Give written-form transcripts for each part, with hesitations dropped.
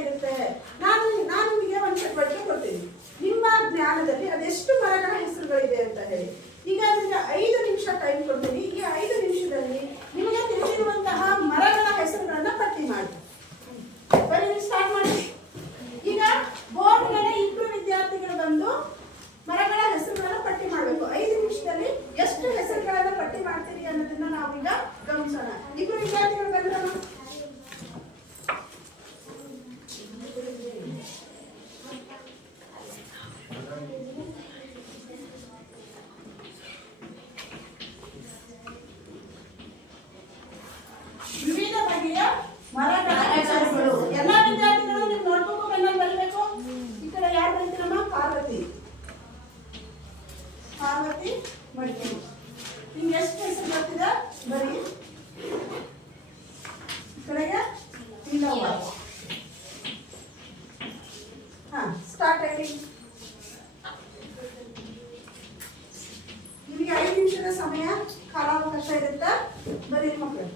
ಇರುತ್ತೆ. ನಾನು ನಿಮಗೆ ಒಂದು ಚಟುವಟಿಕೆ ಕೊಡ್ತೀನಿ. ನಿಮ್ಮ ಜ್ಞಾನದಲ್ಲಿ ಅದೆಷ್ಟು ಮರಗಳ ಹೆಸರುಗಳಿದೆ ಅಂತ ಹೇಳಿ. ಈಗ ನಿಮಗೆ 5 ನಿಮಿಷ ಟೈಮ್ ಕೊಡ್ತೀನಿ. ಈ 5 ನಿಮಿಷದಲ್ಲಿ ನಿಮಗೆ ತಿಳಿದಿರುವಂತಹ ಮರಗಳ ಹೆಸರುಗಳನ್ನ ಪಟ್ಟಿ ಮಾಡಿ. ಬರೀ ಸ್ಟಾರ್ಟ್ ಮಾಡಿ. ಈಗ ಬೋರ್ಡ್ ಮೇಲೆ ಇಬ್ಬರು ವಿದ್ಯಾರ್ಥಿಗಳು ಬಂದು ಮರಗಳ ಹೆಸರುಗಳನ್ನ ಪಟ್ಟಿ ಮಾಡಬೇಕು. 5 ನಿಮಿಷದಲ್ಲಿ ಎಷ್ಟು ಹೆಸರುಗಳನ್ನ ಪಟ್ಟಿ ಮಾಡ್ತೀರಿ ಅನ್ನೋದನ್ನ ನಾವೀಗ ಗಮನಿಸೋಣ. ಇಬ್ಬರು ವಿದ್ಯಾರ್ಥಿಗಳು ಬಂದ್ರಮ್ಮ. ವಿವಿಧ ಬಗೆಯ ಮರಗಳ ಹೆಸರುಗಳು. ಎಲ್ಲಾ ವಿದ್ಯಾರ್ಥಿಗಳು ನೀವು ನೋಡ್ಬೇಕು, ಕಣ್ಣಲ್ಲಿ ಬರೀಬೇಕು. ಈ ಕಡೆ ಯಾರು ಬರೀತೀರಮ್ಮ? ಪಾರ್ವತಿ ಮಡಿಕೆ. ನಿಮ್ಗೆ ಎಷ್ಟು ಹೆಸರು ಬರ್ತಿದೆ ಬರೀ. ಈ ಕಡೆಗೆ ಇಲ್ಲವ್ವ. ಸ್ಟಾರ್ಟ್ ಆಗಿ. ನಿಮಗೆ 5 ನಿಮಿಷದ ಸಮಯ ಕಾಲಾವಕಾಶ ಇರುತ್ತೆ. ಬರೀ ಮಕ್ಕಳು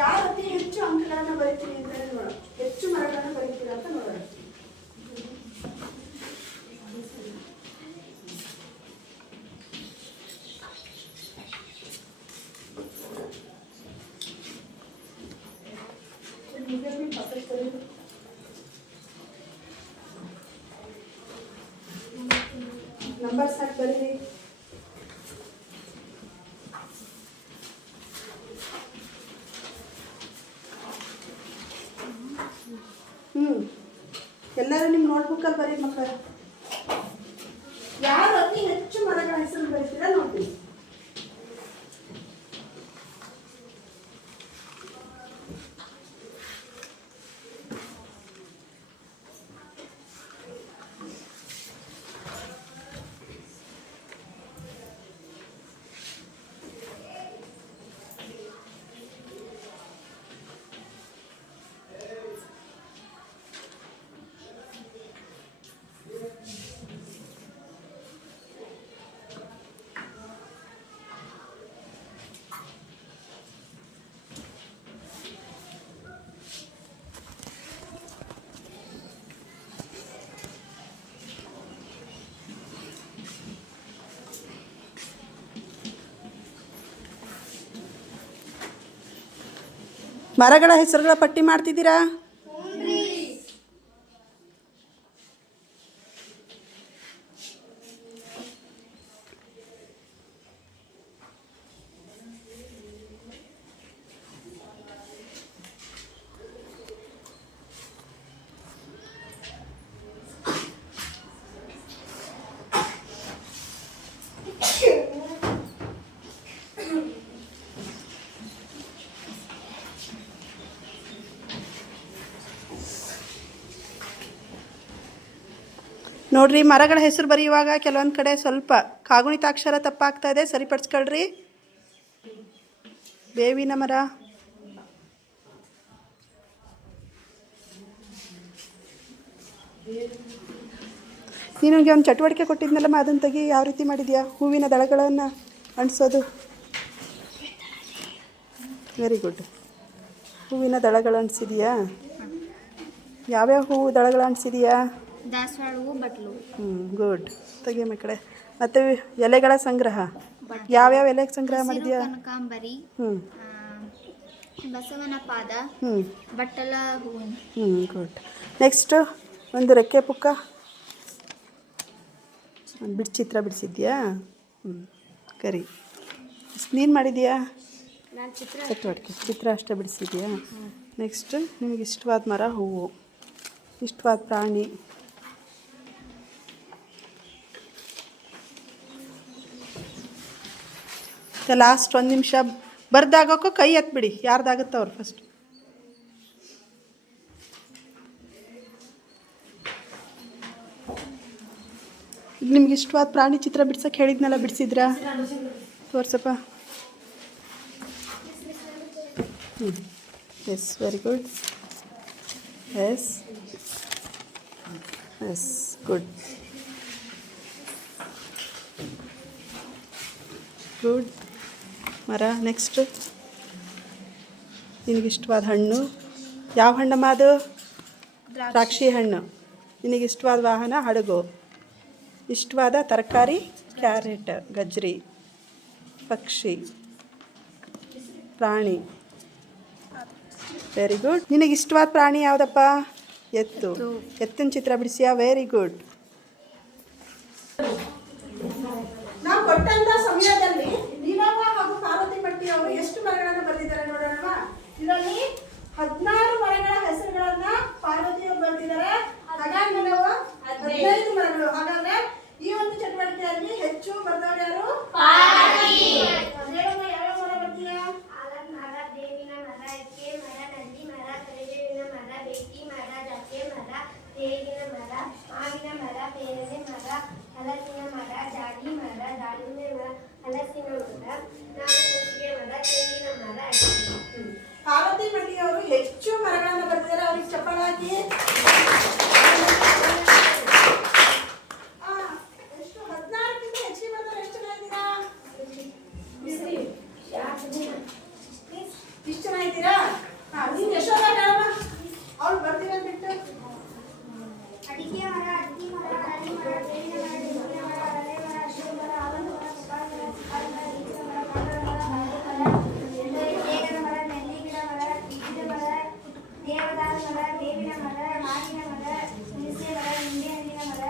ಯಾವ ಅತಿ ಹೆಚ್ಚು ಅಂಕಗಳನ್ನು ಬರೀತೀರಿ ಅಂತ ನೋಡೋಣ. ಹೆಚ್ಚು ಮರಗಳನ್ನು ಬರೀತೀರಾ ಅಂತ ನೋಡೋಣ. ನಂಬರ್ ಸಾಕು ಬರೀರಿ. ಎಲ್ಲರೂ ನಿಮ್ಮ ನೋಟ್ಬುಕ್ಕಲ್ಲಿ ಬರೀ ಮಕ್ಕಳ. ಯಾರು ಅತಿ ಹೆಚ್ಚು ಮರಗಳ ಹೆಸರು ಬರೀತೀರಾ ನೋಡ್ತೀನಿ. ಮರಗಳ ಹೆಸರುಗಳ ಪಟ್ಟಿ ಮಾಡ್ತಿದ್ದೀರಾ? ನೋಡ್ರಿ, ಮರಗಳ ಹೆಸರು ಬರೆಯುವಾಗ ಕೆಲವೊಂದು ಕಡೆ ಸ್ವಲ್ಪ ಕಾಗುಣಿತಾಕ್ಷರ ತಪ್ಪಾಗ್ತಾ ಇದೆ, ಸರಿಪಡಿಸ್ಕೊಳ್ರಿ. ಬೇವಿನ ಮರ, ನಿನಗೆ ಒಂದು ಚಟುವಟಿಕೆ ಕೊಟ್ಟಿದ್ನಲ್ಲಮ್ಮ, ಅದನ್ನು ತೆಗಿ. ಯಾವ ರೀತಿ ಮಾಡಿದ್ಯಾ? ಹೂವಿನ ದಳಗಳನ್ನು ಅಂಟಿಸೋದು. Very good. ಹೂವಿನ ದಳಗಳು ಅಂಟಿಸಿದೆಯಾ? ಯಾವ್ಯಾವ ಹೂವು ದಳಗಳು ಅಂಟಿಸಿದೆಯಾ? ದಾಸವಾಳ ಹೂವು, ಬಟ್ಲು. ಗುಡ್. ತೆಗಿಯಮ್ಮ ಈ ಕಡೆ. ಮತ್ತು ಎಲೆಗಳ ಸಂಗ್ರಹ, ಯಾವ್ಯಾವ ಎಲೆ ಸಂಗ್ರಹ ಮಾಡಿದ್ಯಾ? ಕನಕಾಂಬರಿ, ಬಸವನ ಪಾದ, ಬಟ್ಟಲ ಹೂವು. ಗುಡ್. ನೆಕ್ಸ್ಟು ಒಂದು ರೆಕ್ಕೆ ಪುಕ್ಕ ಚಿತ್ರ ಬಿಡಿಸಿದ್ಯಾ? ಕರಿ. ನೀನು ಮಾಡಿದ್ಯಾ? ಚಟುವಟಿಕೆ ಚಿತ್ರ ಅಷ್ಟೇ ಬಿಡಿಸಿದ್ಯಾ? ನೆಕ್ಸ್ಟ್ ನಿಮಗೆ ಇಷ್ಟವಾದ ಮರ, ಹೂವು, ಇಷ್ಟವಾದ ಪ್ರಾಣಿ. ಲಾಸ್ಟ್ 1 ನಿಮಿಷ ಬರ್ದಾಗೋಕ್ಕೂ ಕೈ ಎತ್ಬಿಡಿ. ಯಾರ್ದಾಗುತ್ತೋ ಅವ್ರು ಫಸ್ಟ್. ನಿಮ್ಗೆ ಇಷ್ಟವಾದ ಪ್ರಾಣಿ ಚಿತ್ರ ಬಿಡ್ಸೋಕ್ಕೆ ಹೇಳಿದ್ನಲ್ಲ, ಬಿಡಿಸಿದ್ರಾ? ತೋರ್ಸಪ್ಪ. Yes, very good. Yes yes, good good. ಮರ. ನೆಕ್ಸ್ಟ್ ನಿನಗಿಷ್ಟವಾದ ಹಣ್ಣು, ಯಾವ ಹಣ್ಣಮ್ಮ ಅದು? ದ್ರಾಕ್ಷಿ ಹಣ್ಣು. ನಿನಗೆ ಇಷ್ಟವಾದ ವಾಹನ ಹಡಗು. ಇಷ್ಟವಾದ ತರಕಾರಿ ಕ್ಯಾರೆಟ್, ಗಜ್ರಿ. ಪಕ್ಷಿ, ಪ್ರಾಣಿ. Very good. ನಿನಗೆ ಇಷ್ಟವಾದ ಪ್ರಾಣಿ ಯಾವುದಪ್ಪ? ಎತ್ತು. ಎತ್ತಿನ ಚಿತ್ರ ಬಿಡಿಸಿಯಾ? Very good. ನಾವು ಕೊಟ್ಟಂತ ಸಮಯದಲ್ಲಿ ನೀಲವ್ವ ಹಾಗೂ ಪಾರ್ವತಿ ಭಟ್ಟಿ ಅವರು ಎಷ್ಟು ಮರಗಳನ್ನು ಬರೆದಿದ್ದಾರೆ ನೋಡೋಣವಾ? ಇದರಲ್ಲಿ 16 ಮರಗಳ ಹೆಸರುಗಳನ್ನ ಪಾರ್ವತಿಯವರು ಬರೆದಿದ್ದಾರೆ. ಹಾಗಾಗಿ ನೀಲವ್ವ 15 ಮರಗಳು. ಹಾಗಾದ್ರೆ ಈ ಒಂದು ಚಟುವಟಿಕೆಯಲ್ಲಿ ಹೆಚ್ಚು ಬರೆದವರು ಯಾರು? ಹೇಳಮ್ಮ, ಯಾವ್ಯಾವ ಮರ ಬರ್ತೀಯಾ? ಆಲದ ಮರ, ಬೇವಿನ ಮರ, ಎಕ್ಕೆ ಮರ, ನಂದಿ ಮರ, ಕರಿಬೇವಿನ ಮರ, ಬೇಟಿ ಮರ, ಜಕ್ಕೆ ಮರ, ತೇಗಿನ ಮರ, ಮಾವಿನ ಮರ, ಪೇರಳೆ ಮರ, ಹಲಸಿನ ಮರ, ಜಾಡಿ ಮರ, ದಾಳಿಂಬೆ ಮರ, ಹಲಸಿನ ಮರ, ನಾಗಮೂಸಿಗೆ ಮರ, ತೆಂಗಿನ ಮರ. ಪಾರ್ವತಿ ಭಟ್ಟಿ ಅವರು ಹೆಚ್ಚು ಮರಗಳನ್ನು ಬರೆದಿದ್ದಾರೆ. ಅವ್ರಿಗೆ ಚಪ್ಪಾಳೆ ಹಾಕಿ. ಎಷ್ಟು? 14ಕ್ಕಿಂತ ಹೆಚ್ಚಿಗೆ ಬರೆದವರು ಎಷ್ಟು ಜನ ಇದ್ದೀರಾ? ಇಷ್ಟು ಜನ ಇದ್ದೀರಾ? ನೀನು ಯಶೋಧ ಹೇಳಮ್ಮ, ಅವ್ಳು ಬರ್ತೀರ ಬಿಟ್ಟು. ಅಡಿಕೆ ಮರ, ಅಡಿಕೆ ಮರ, ಹಳದಿ ಮರ, ಬೇವಿನ ಮರ, ತೆಂಗಿನ ಮರ, ಹಳೆ ಮರ, ಅಶ್ವತ್ಥ ಮರ, ಆಲದ ಮರ, ಪಪ್ಪಾಯ ಮರ, ಸಿಕ್ಕಾಯಿ ಮರ, ಈಚ ಮರ, ಕಾಂಗಡ ಮರ, ಹಳದಿ ಮರ, ತೇಗದ ಮರ, ನೆಲ್ಲಿಗಿಡ ಮರ, ಇಜ್ಜಿದ ಮರ, ದೇವದಾರು ಮರ, ಬೇವಿನ ಮರ, ಮಾವಿನ ಮರ, ಹುಣಸೆ ಮರ, ನಿಂಬೆಹಣ್ಣಿನ ಮರ,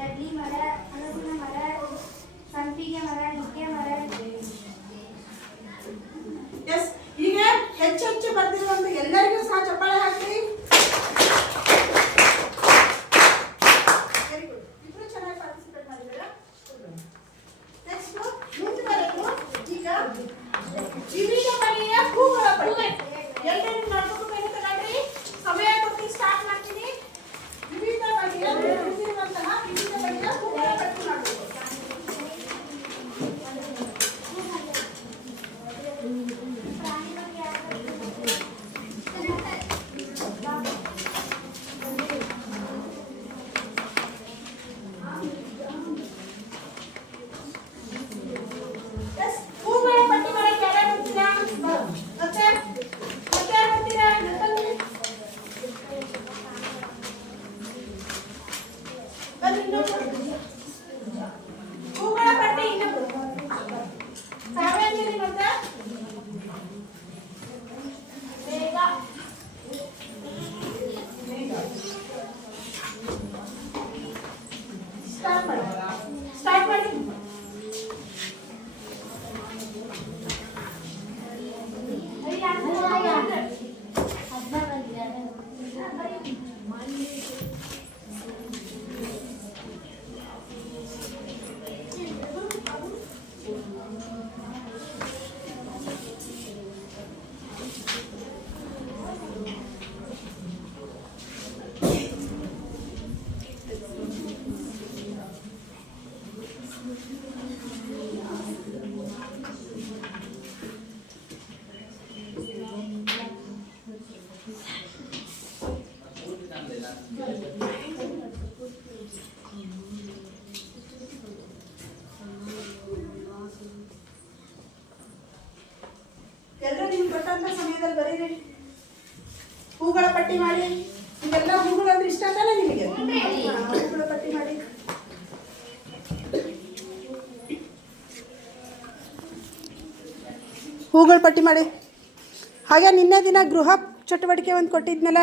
ದಡ್ಲಿ ಮರ, ಹಲಸಿನ ಮರ, ಸಂಪಿಗೆ ಮರ, ನುಗ್ಗೆ ಮರ. ಎಸ್, ಈಗ ಹೆಚ್ಚು ಬರ್ದಿರುವಂತ ಎಲ್ಲರಿಗೂ ಸಹ ಚಪ್ಪಾಳೆ ಹಾಕಿ. Very good. ಇಬ್ರು ಚೆನ್ನಾಗಿ ಪಾರ್ಟಿಸಿಪೇಟ್ ಮಾಡಿದ್ದೀರಾ. ನೆಕ್ಸ್ಟ್ ಮುಂದುವರೆದು ಈಗ ವಿವಿಧ ಬಗೆಯ ಹೂಗಳ ಪಟ್ಟಿ. ಎಲ್ಲರೂ ನೋಟ್ಬುಕ್ ಮೇಲೆ ತಗೊಳ್ರಿ. ಸಮಯ ಕೊಟ್ಟು ಸ್ಟಾರ್ಟ್ ಮಾಡ್ತೀನಿ. ವಿವಿಧ ಬಗೆಯ ಹೂವಿರುವಂತಹ ವಿವಿಧ ಬಗೆಯ ಹೂಗಳ ಪಟ್ಟಿ ಮಾಡಬೇಕು. ಹೂಗಳ ಪಟ್ಟಿ ಮಾಡಕ್ಕೆ ಯಾರ್ಯಾರು ಬರ್ತೀರಾ? ಮತ್ತೆ ಯಾರು ಬರ್ತೀರಾ? ಬನ್ನಿ ಇನ್ನೊಬ್ರು. ಹೂಗಳ ಪಟ್ಟಿ ಇನ್ನೊಬ್ರು. ಕಾವ್ಯಾಂಜಲಿ ಮತ್ತೆ ಬೇಗ. ಸ್ಟಾರ್ಟ್ ಮಾಡಿ. ಎಲ್ಲರೂ ನಿಮ್ಗೆ ಕೊಟ್ಟಂತ ಸಮಯದಲ್ಲಿ ಬರೀರಿ. ಹೂಗಳ ಪಟ್ಟಿ ಮಾಡಿ. ಇವೆಲ್ಲ ಹೂಗಳಂದ್ರೆ ಇಷ್ಟ ತಾನೆ ನಿಮಗೆ? ಹೂಗಳ ಪಟ್ಟಿ ಮಾಡಿ. ಹೂಗಳ ಪಟ್ಟಿ ಮಾಡಿ. ಹಾಗೆ ನಿನ್ನೆ ದಿನ ಗೃಹ ಚಟುವಟಿಕೆ ಒಂದು ಕೊಟ್ಟಿದ್ನಲ್ಲ,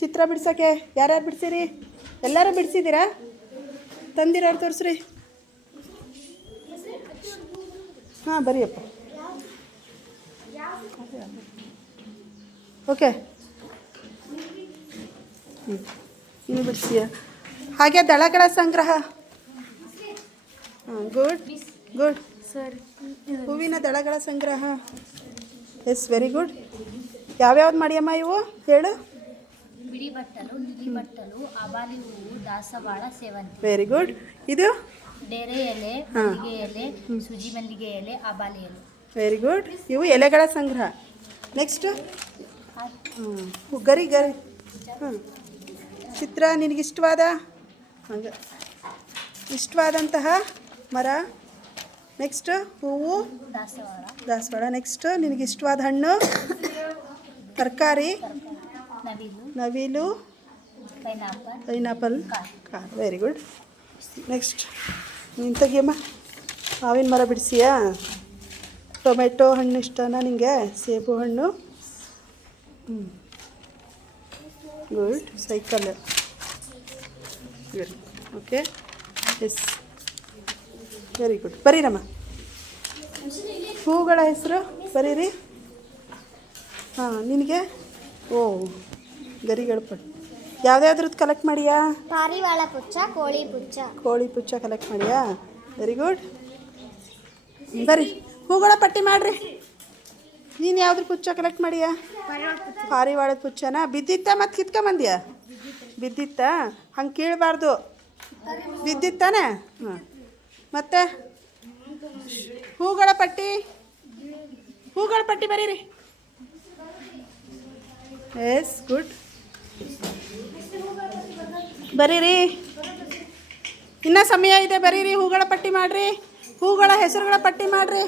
ಚಿತ್ರ ಬಿಡ್ಸೋಕ್ಕೆ. ಯಾರ್ಯಾರು ಬಿಡಿಸಿರಿ? ಎಲ್ಲರೂ ಬಿಡಿಸಿದ್ದೀರಾ? ತಂದಿರೋರು ತೋರಿಸ್ರಿ. ಹಾಂ, ಬರೀಯಪ್ಪ. ಓಕೆ, ಇನ್ನು ಬಿಡಿಸಿಯ. ಹಾಗೆ ದಳಗಳ ಸಂಗ್ರಹ. ಹಾಂ, ಗುಡ್ ಗುಡ್. ಸರ್, ಹೂವಿನ ದಳಗಳ ಸಂಗ್ರಹ. Yes, very good. ಯಾವ್ಯಾವ್ದು ಮಾಡಿಯಮ್ಮ ಇವು? ಹೇಳು. ಬಿಳಿ ಬಟ್ಟಲು, ನೀಲಿ ಬಟ್ಟಲು, ಆಬಾಲಿ ಹೂವು, ದಾಸವಾಳ, ಸೇವಂತಿ. Very good. ಇದು ಡೇರೆ ಎಲೆ, ಮಲ್ಲಿಗೆ ಎಲೆ, ಸೂಜಿ ಮಲ್ಲಿಗೆ ಎಲೆ, ಆಬಾಲಿ ಎಲೆ. Very good. ಇವು ಎಲೆಗಳ ಸಂಗ್ರಹ. ನೆಕ್ಸ್ಟ್ ಗರಿ ಗರಿ. ಹಾಂ, ಚಿತ್ರ ನಿನಗಿಷ್ಟವಾದ ಹಂಗೆ ಇಷ್ಟವಾದಂತಹ ಮರ. ನೆಕ್ಸ್ಟ್ ಹೂವು, ದಾಸವಾಳ. ದಾಸವಾಳ. ನೆಕ್ಸ್ಟ್ ನಿನಗಿಷ್ಟವಾದ ಹಣ್ಣು, ತರಕಾರಿ, ನವಿಲು, pineapple, car. Very good. Next ನೀನು ತೆಗಿಯಮ್ಮ. ಮಾವಿನ ಮರ ಬಿಡಿಸಿಯಾ? ಟೊಮೆಟೊ ಹಣ್ಣು ಇಷ್ಟನಾ ನಿನಗೆ? ಸೇಬು ಹಣ್ಣು. Good. Cycle. Good. Okay. Yes, very good. ಬರೀರಮ್ಮ. ಹೂಗಳ ಹೆಸರು ಬರೀರಿ. ಹಾಂ, ನಿನಗೆ ಗರಿಗಳು ಪಡಿ. ಯಾವ್ದ್ಯಾವ್ದ್ರದ್ದು ಕಲೆಕ್ಟ್ ಮಾಡಿಯಾ? ಪಾರಿವಾಳ ಪುಚ್ಚ, ಕೋಳಿ ಪುಚ್ಚ ಕಲೆಕ್ಟ್ ಮಾಡಿಯಾ? Very good. ಬರೀ ಹೂಗಳ ಪಟ್ಟಿ ಮಾಡಿರಿ. ನೀನು ಯಾವ್ದ್ರ ಪುಚ್ಚ ಕಲೆಕ್ಟ್ ಮಾಡಿಯಾ? ಪಾರಿವಾಳದ ಪುಚ್ಚನ. ಬಿದ್ದಿತ್ತ ಮತ್ತು ಕಿತ್ಕೊಂಬಂದ್ಯಾ? ಬಿದ್ದಿತ್ತಾ? ಹಂಗೆ ಕೀಳಬಾರ್ದು. ಬಿದ್ದಿತ್ತಾನೆ? ಹಾಂ. ಮತ್ತೆ ಹೂಗಳ ಪಟ್ಟಿ ಬರೀರಿ. Yes, good. ಬರೀರಿ, ಇನ್ನೂ ಸಮಯ ಇದೆ. ಬರೀರಿ, ಹೂಗಳ ಪಟ್ಟಿ ಮಾಡಿರಿ. ಹೂಗಳ ಹೆಸರುಗಳ ಪಟ್ಟಿ ಮಾಡಿರಿ.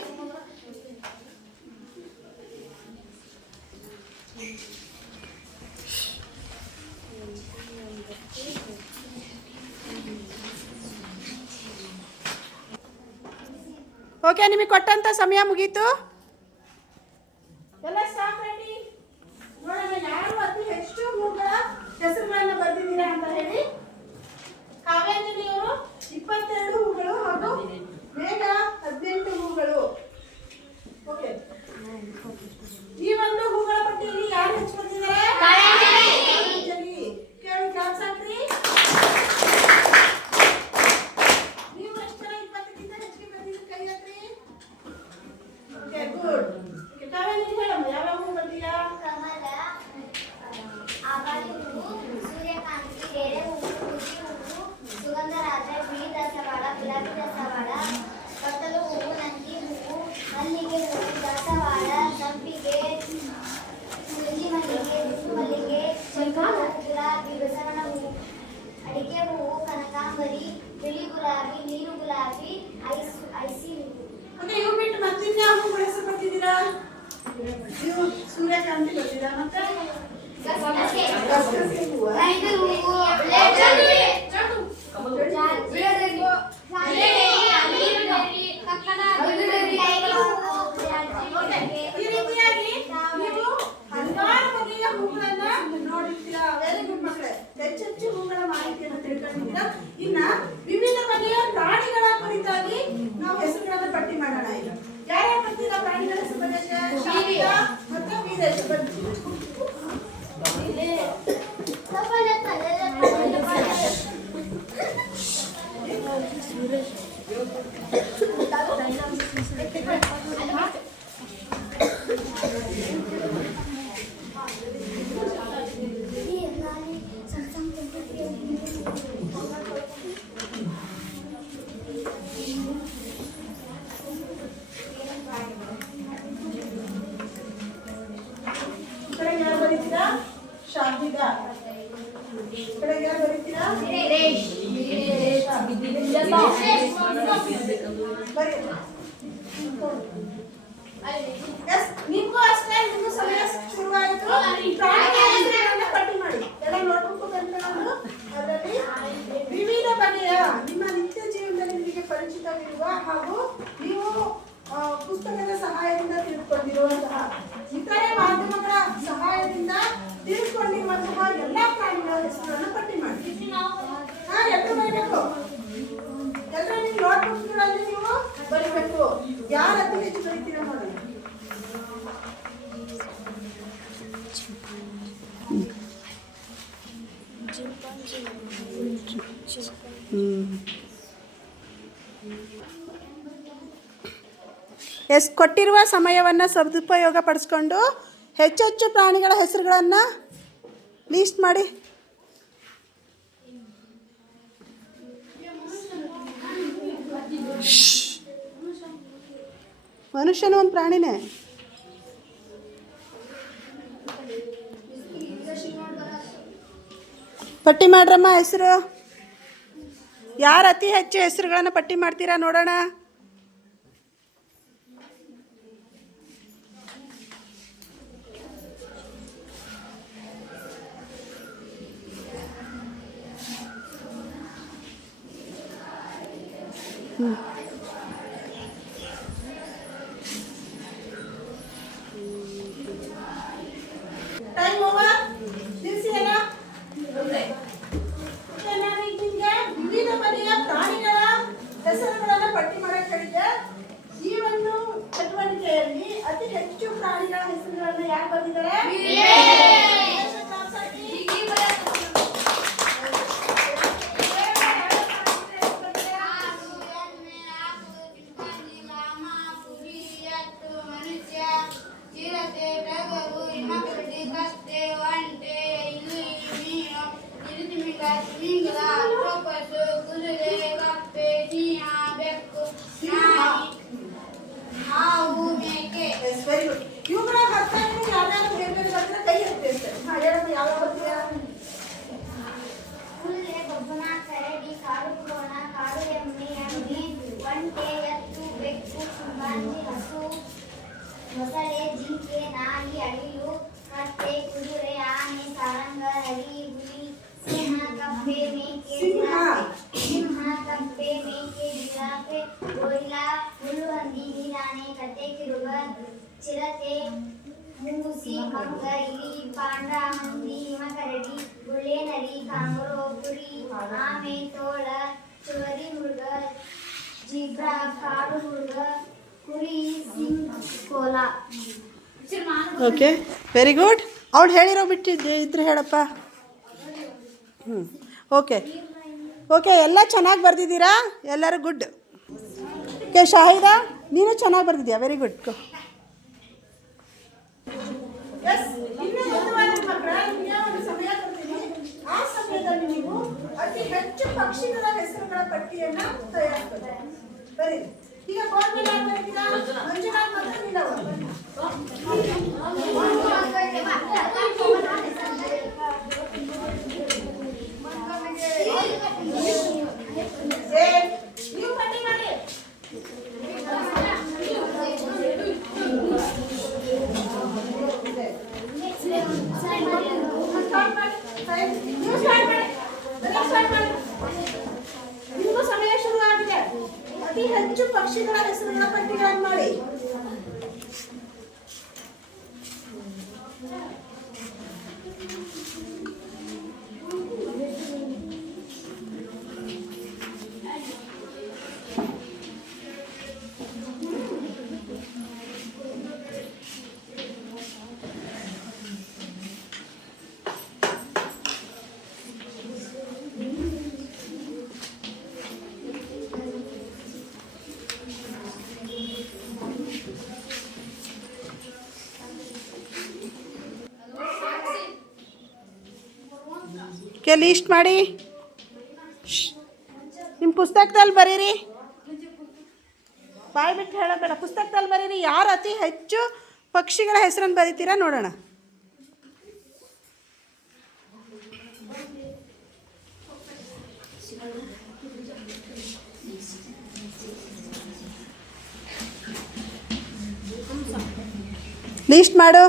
ಓಕೆ, ನಿಮಗೆ ಕೊಟ್ಟಂಥ ಸಮಯ ಮುಗೀತು. ಎಲ್ಲ ಸ್ಟಾಪ್ ರೆಡಿ. ನೋಡೋಣ ಯಾರು ಅತಿ ಹೆಚ್ಚು ಹೂಗಳ ಹೆಸರುಗಳನ್ನ ಬರ್ದಿದ್ದೀರಾ ಅಂತ ಹೇಳಿ. ಕಾವ್ಯಾಂಜಲಿ ಅವರು 22 ಹೂಗಳು ಹಾಗೂ ಮೇಘ 18 ಹೂಗಳು. ಓಕೆ, ಈ ಒಂದು ಹೂಗಳ ಪಟ್ಟಿಯಲ್ಲಿ ಯಾರು ಹೆಚ್ಚು ಬರ್ತಿದ್ದಾರೆ? ಕಾವ್ಯಾಂಜಲಿ. ಕೇಳಿ ಕ್ಲಾಸ್ ಹಾಕ್ರಿ. ನೀವು ಎಷ್ಟು ಜನ 20ಕ್ಕಿಂತ ಹೆಚ್ಚಿಗೆ ಬರ್ದಿದ್ದೀರಿ? ಕೈ ಹಾಕ್ರಿ. Okay, good. ಕಾವ್ಯಾಂಜಲಿ ಹೇಳಮ್ಮ, ಯಾವ್ಯಾವ ಹೂ ಬರ್ತೀರಾ? ಕಮಲ, ಆಬಾಲಿ ಹೂವು, ಸೂರ್ಯಕಾಂತಿ, ಡೇರೆ ಹೂವು, ತುಳಸಿ ಹೂವು, ಸುಗಂಧರಾಜ, ಬಿಳಿ ದಾಸವಾಳ, ಗುಲಾಬಿ ದಾಸವಾಳ, ಕತ್ತಲು ಹೂವು, ನಂದಿ ಹೂವು, ಮಲ್ಲಿಗೆ ಹೂವು, ದಾಸವಾಳ, ಸಂಪಿಗೆ, ಮುಳ್ಳಿ ಮಲ್ಲಿಗೆ, ಬಿಸು ಮಲ್ಲಿಗೆ, ಗುಲಾಬಿ, ಬಸವನ ಹೂವು, ಅಡಿಕೆ ಹೂವು, ಕನಕಾಂಬರಿ, ಬಿಳಿ ಗುಲಾಬಿ, ನೀರು ಗುಲಾಬಿ, ಐಸಿ ಹೂವು. ಓಕೆ, ಇವು ಬಿಟ್ಟು ಮತ್ತಿನ್ಯಾವ ಹೂಗಳ ಹೆಸರು ಬರ್ತಿದ್ದೀರಾ? ನೀವು ಸೂರ್ಯಕಾಂತಿ ಬರ್ತೀರಾ? ಮತ್ತೆ ಗಸಗಸೆ ಹೂವು, ಈ ರೀತಿಯಾಗಿ ನೀವು ಹಲವಾರು ಬಗೆಯ ಹೂಗಳನ್ನ ನೋಡಿರ್ತೀರಾ. ವೆರಿ ಗುಡ್ ಮಕ್ಕಳೇ. ಹೆಚ್ಚೆಚ್ಚು ಹೂಗಳ ಮಾಹಿತಿಯನ್ನು ತಿಳ್ಕೊಂಡಿದ್ದೀರಾ. ಇನ್ನ ವಿವಿಧ ಬಗೆಯ ಪ್ರಾಣಿಗಳ ಕುರಿತಾಗಿ ನಾವು ಹೆಸರುಗಳನ್ನ ಪಟ್ಟಿ ಮಾಡೋಣ. ಈಗ ಯಾರ್ಯಾರು ಬರ್ತೀರಾ? ಪ್ರಾಣಿಗಳ ಹೆಸರು ಬರೆಯಕ್ಕೆ ಶಾರದಾ ಮತ್ತು ವೀರೇಶ್ ಬರ್ತೀವಿ. ಶಾಹಿದಾ. ಕಡೆಗೆ ಯಾರು ಬರೀತೀರಾ? ನಿಮ್ಗೂ ಅಷ್ಟೇ, ನಿಮ್ಗೂ ಸಮಯ ಶುರುವಾಯಿತು. ಪಟ್ಟಿ ಮಾಡಿ. ಎಲ್ಲ ನೋಟ್ಬುಕ್ ತಂದುಕೊಂಡು ಅದರಲ್ಲಿ ವಿವಿಧ ಬಗೆಯ ನಿಮ್ಮ ನಿತ್ಯ ಜೀವನದಲ್ಲಿ ನಿಮಗೆ ಪರಿಚಿತವಿರುವ ಹಾಗೂ ನೀವು ಪುಸ್ತಕದ ಸಹಾಯದಿಂದ ತಿಳ್ಕೊಂಡಿರುವಂತಹ, ಇತರೆ ಮಾಧ್ಯಮಗಳ ಸಹಾಯದಿಂದ ತಿಳ್ಕೊಂಡಿರುವಂತಹ ಎಲ್ಲ ಪ್ರಾಣಿಗಳ ಹೆಸರುಗಳನ್ನು ಪಟ್ಟಿ ಮಾಡಿ. ಎಲ್ಲರೂ ಬರೀಬೇಕು. ಎಲ್ಲರೂ ನಿಮ್ಮ ನೋಟ್ಬುಕ್ಗಳಲ್ಲಿ ನೀವು ಬರೀಬೇಕು. ಯಾರು ಅತಿ ಹೆಚ್ಚು ಬರೀತೀರ ನೋಡಿ. ಕೊಟ್ಟಿರುವ ಸಮಯವನ್ನು ಸದುಪಯೋಗ ಪಡಿಸ್ಕೊಂಡು ಹೆಚ್ಚೆಚ್ಚು ಪ್ರಾಣಿಗಳ ಹೆಸರುಗಳನ್ನು ಲೀಸ್ಟ್ ಮಾಡಿ. ಮನುಷ್ಯನೂ ಒಂದು ಪ್ರಾಣಿನೇ. ಪಟ್ಟಿ ಮಾಡ್ರಮ್ಮ ಹೆಸರು. ಯಾರು ಅತಿ ಹೆಚ್ಚು ಹೆಸರುಗಳನ್ನು ಪಟ್ಟಿ ಮಾಡ್ತೀರಾ ನೋಡೋಣ. Time over. ನಿಲ್ಸಿ ಎಲ್ಲ. ಓಕೆ, ನಾನು ಈಗ ನಿಮ್ಗೆ ವಿವಿಧ ಬಗೆಯ ಪ್ರಾಣಿಗಳ ಹೆಸರುಗಳನ್ನ ಪಟ್ಟಿ ಮಾಡಕ್ ಹೇಳಿದ್ದೆ. ಈ ಒಂದು ಚಟುವಟಿಕೆಯಲ್ಲಿ ಅತಿ ಹೆಚ್ಚು ಪ್ರಾಣಿಗಳ ಹೆಸರುಗಳನ್ನ ಯಾರು ಬಂದಿದ್ದಾರೆ? Very good. ಇವುಗಳ ಅರ್ಥ ಯಾರ್ಯಾರು ಬೇರೆ ಬೇರೆ ಬರ್ತಾರೆ ಕೈ ಎತ್ತೇಳ್ತಾರೆ. ಹಾ, ಹೇಳಮ್ಮ ಯಾವ ಬರ್ತೀರಾ? ಹುಲ್ಲೆ, ಬೊಬ್ಬನ, ಕರಡಿ, ಕಾಡು ಕೋಣ, ಕಾಡು ಎಮ್ಮೆ, ಎಮ್ಮೆ, ಒಂಟೆ, ಎತ್ತು, ಬೆಕ್ಕು, ಚಿಂಪಾಂಜಿ, ಹಸು, ಮೊಸಳೆ, ಜಿಂಕೆ, ನಾಯಿ, ಅಳಿಲು, ಕತ್ತೆ, ಕುದುರೆ, ಆನೆ, ಸಾರಂಗ, ನರಿ, ಹುಲಿ, ಸಿಂಹ, ಕಪ್ಪೆ, ಮೇಕೆ, ಸಿಂಹ, ಕಪ್ಪೆ, ಮೇಕೆ, ಜಿರಾಫೆ, ಗೋರಿಲ್ಲ, ಹುಲ್ಲುಹಂದಿ, ನೀರಾನೆ, ಕತ್ತೆ ಕಿರುಬ, ಚಿರತೆ, ಮೂಸಿ, ಮಂಗ, ಇಲಿ, ಪಾಂಡ, ಹಂದಿ, ಹಿಮಕರಡಿ, ಗುಳ್ಳೆ ನರಿ, ಕಾಂಗರು, ಕುರಿ, ಆಮೆ, ತೋಳ, ಚುವರಿ ಮೃಗ, ಜಿಬ್ರಾ, ಕಾಡು ಮೃಗ, ಕುರಿ, ಸಿಂಹ, ಕೋಲ. Okay, very good. ಅವಳು ಹೇಳಿರೋ ಬಿಟ್ಟಿದ್ದೆ ಇದ್ರೆ ಹೇಳಪ್ಪ. ಓಕೆ ಓಕೆ, ಎಲ್ಲ ಚೆನ್ನಾಗಿ ಬರ್ದಿದ್ದೀರಾ, ಎಲ್ಲರೂ ಗುಡ್. ಓಕೆ, ಶಾಹಿದಾ ನೀನು ಚೆನ್ನಾಗಿ ಬರ್ದಿದ್ಯಾ, ವೆರಿ ಗುಡ್. ಎಸ್, ಇನ್ನು ಮುಂದುವರೆದ ಮಕ್ಕಳ ನಿಮಗೆ ಒಂದು ಸಮಯ ಕೊಡ್ತೀನಿ. ಆ ಸಮಯದಲ್ಲಿ ನೀವು ಅತಿ ಹೆಚ್ಚು ಪಕ್ಷಿಗಳ ಹೆಸರುಗಳ ಪಟ್ಟಿಯನ್ನ ತಯಾರಿಸ್ತಾರೆ. ಬರೀ ಈಗ ಬೋರ್ಡ್ ಮೇಲೆ ಯಾರು ಬರ್ತೀರಾ? ಮಂಜುನಾಥ್ ಮತ್ತು ನೀಲವ. ನೀವು ಪಟ್ಟಿ ಮಾಡಿ. ನಿಮಗೂ ಸಮಯ ಶುರು ಆಗಿದೆ. ಅತಿ ಹೆಚ್ಚು ಪಕ್ಷಿಗಳ ಹೆಸರುಗಳ ಪಟ್ಟಿಗಳನ್ನು ಮಾಡಿ. ಕೆ ಲೀಸ್ಟ್ ಮಾಡಿ ನಿಮ್ಮ ಪುಸ್ತಕದಲ್ಲಿ ಬರೀರಿ. ಬಾಯ್ ಬಿಟ್ಟು ಹೇಳಬೇಡ, ಪುಸ್ತಕದಲ್ಲಿ ಬರೀರಿ. ಯಾರು ಅತಿ ಹೆಚ್ಚು ಪಕ್ಷಿಗಳ ಹೆಸರನ್ನು ಬರೀತೀರಾ ನೋಡೋಣ. ಲೀಸ್ಟ್ ಮಾಡು.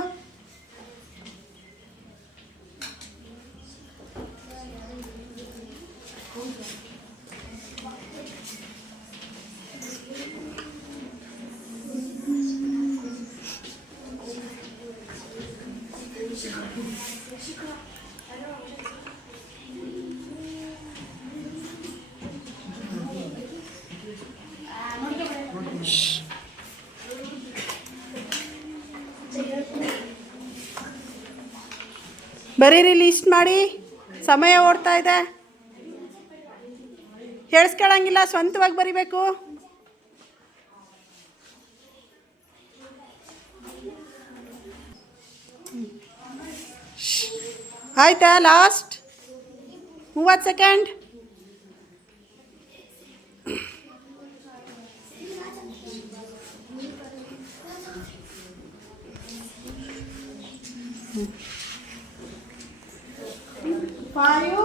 ಬರೀರಿ, ಲೀಸ್ಟ್ ಮಾಡಿ. ಸಮಯ ಓಡ್ತಾ ಇದೆ. ಹೇಳಿಸ್ಕೊಳ್ಳಂಗಿಲ್ಲ, ಸ್ವಂತವಾಗಿ ಬರಿಬೇಕು. ಆಯ್ತಾ? Last 30 second. Five,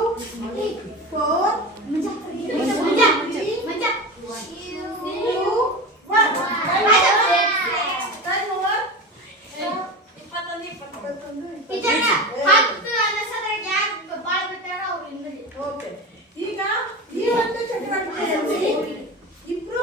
4, 3, 2, 1. Time over. Okay. ಈಗ ಈ ಒಂದು ಚಟುವಟಿಕೆಯಲ್ಲಿ ಇಬ್ರು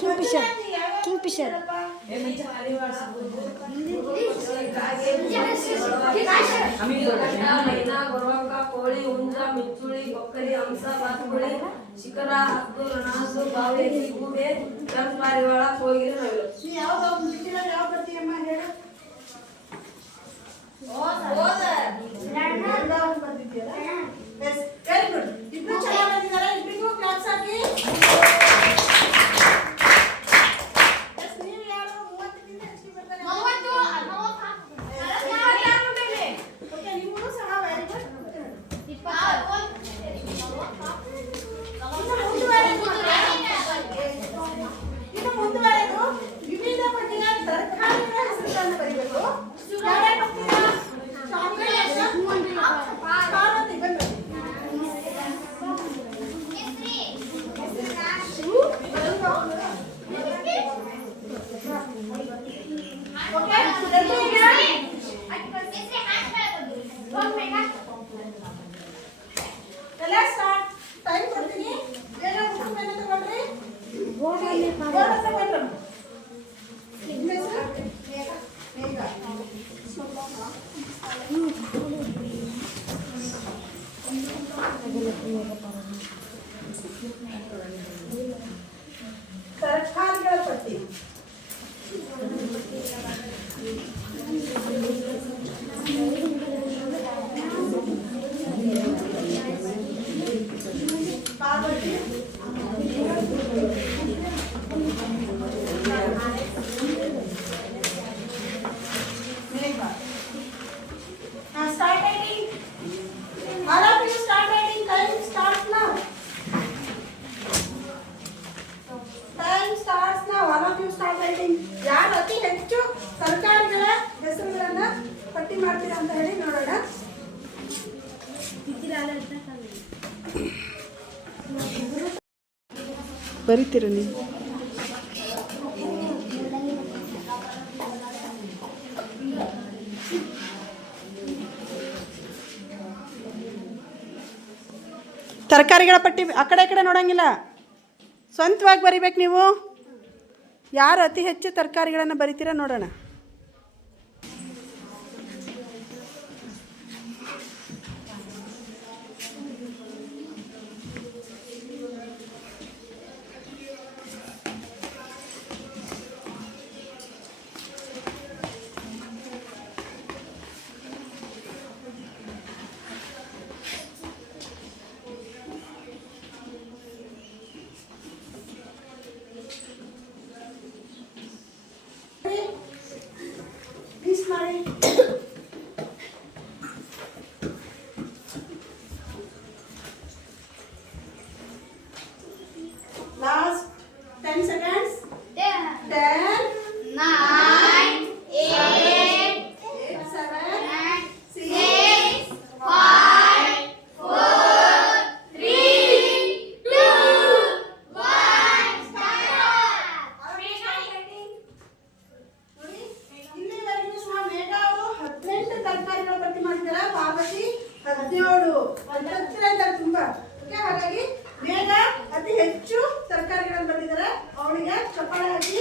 ಕಿಂಗ್ಫಿಶರ್ ಕೋಳಿ ಹುಂಜ ಮಿಚ್ಚುಳಿ ಕೊಕ್ಕರಿ ಹಂಸ ಬಾತುಕೋಳಿ ಶಿಖರ ಹದ್ದು ರಣಹದ್ದು ಬಾವಲಿ ಗೂಬೆ ಪಾರಿವಾಳ ಕೋಗಿಲೆ ನವಿಲು. ನೀ ಯಾವ್ದು ಬಿಟ್ಟಿರೋದು ಯಾವ ಬರ್ತೀಯಮ್ಮ ಹೇಳು. ಬಂದಿದ್ಯಲ್ಲ. Yes, very good. ಇಬ್ರು ಚೆನ್ನಾಗಿ ಬಂದಿದ್ದಾರೆ. ಇಬ್ರಿಗೂ ಕ್ಲಾಪ್ಸ್ ಹಾಕಿ. Yes, ನೀವು ಯಾರು 30ಕ್ಕಿಂತ ಹೆಚ್ಚಿಗೆ ಬರ್ತಾರೆ? Okay, ನಿಮ್ಗೂ ಸಹ very good. ಇನ್ನು ಮುಂದುವರೆದು ವಿವಿಧ ಬಗೆಯ ತರಕಾರಿಗಳ ಹೆಸರುಗಳನ್ನು ಬರೀಬೇಕು. ಯಾರ್ಯಾರು ಬರ್ತೀರಾ? ಪಾರ್ವತಿ ಬನ್ನಿ. Okay, ಎಲ್ಲರೂ ಈಗ ಎಲ್ಲ ಸ್ಟಾರ್ಟ್. ಟೈಮ್ ಕೊಡ್ತೀನಿ. ಬೇಗ ಬುಕ್ ಪೆನ್ ತಗೊಳ್ರಿ. ಬೋರ್ಡ್ ತಗೊಳ್ರಿ. ನಿಮ್ಮ ಹೆಸರು? ಮೇಘ. ತರಕಾರಿಗಳ ಪಟ್ಟಿ. ಪಾರ್ವತಿ. ಮೇಘ. Start writing. All of you start writing. Time starts now. Time starts now. All of you start writing. ಯಾರು ಅತಿ ಹೆಚ್ಚು ತರಕಾರಿಗಳ ಹೆಸರುಗಳನ್ನ ಪಟ್ಟಿ ಮಾಡ್ತೀರಾ ಅಂತ ಹೇಳಿ ನೋಡೋಣ. ಬರೀತೀರ ನೀವು? ತರಕಾರಿಗಳ ಪಟ್ಟಿ ಆ ಕಡೆ ಈ ಕಡೆ ನೋಡೋಂಗಿಲ್ಲ, ಸ್ವಂತವಾಗಿ ಬರಿಬೇಕು ನೀವು. ಯಾರು ಅತಿ ಹೆಚ್ಚು ತರಕಾರಿಗಳನ್ನು ಬರಿತೀರ ನೋಡೋಣ. Please, Mary. Last 10 seconds. 10, 9, 8, 7, 6, 5, 4, 3, 2, 1, ನೋಡಿ, ಇಲ್ಲಿವರೆಗೂ ಸಹ ಮೇಘ ಅವರು 18 ತರಕಾರಿಗಳ ಪಟ್ಟಿ ಮಾಡಿದ್ದಾರೆ. ಪಾರ್ವತಿ 17. ಹತ್ತಿರ ಇದ್ದಾರೆ ತುಂಬಾ. Okay, ಹಾಗಾಗಿ ಮೇಘ ಅತಿ ಹೆಚ್ಚು ತರಕಾರಿಗಳನ್ನು ಬಂದಿದ್ದಾರೆ. ಅವಳಿಗೆ ಚಪ್ಪಾಳೆ ಹಾಕಿ.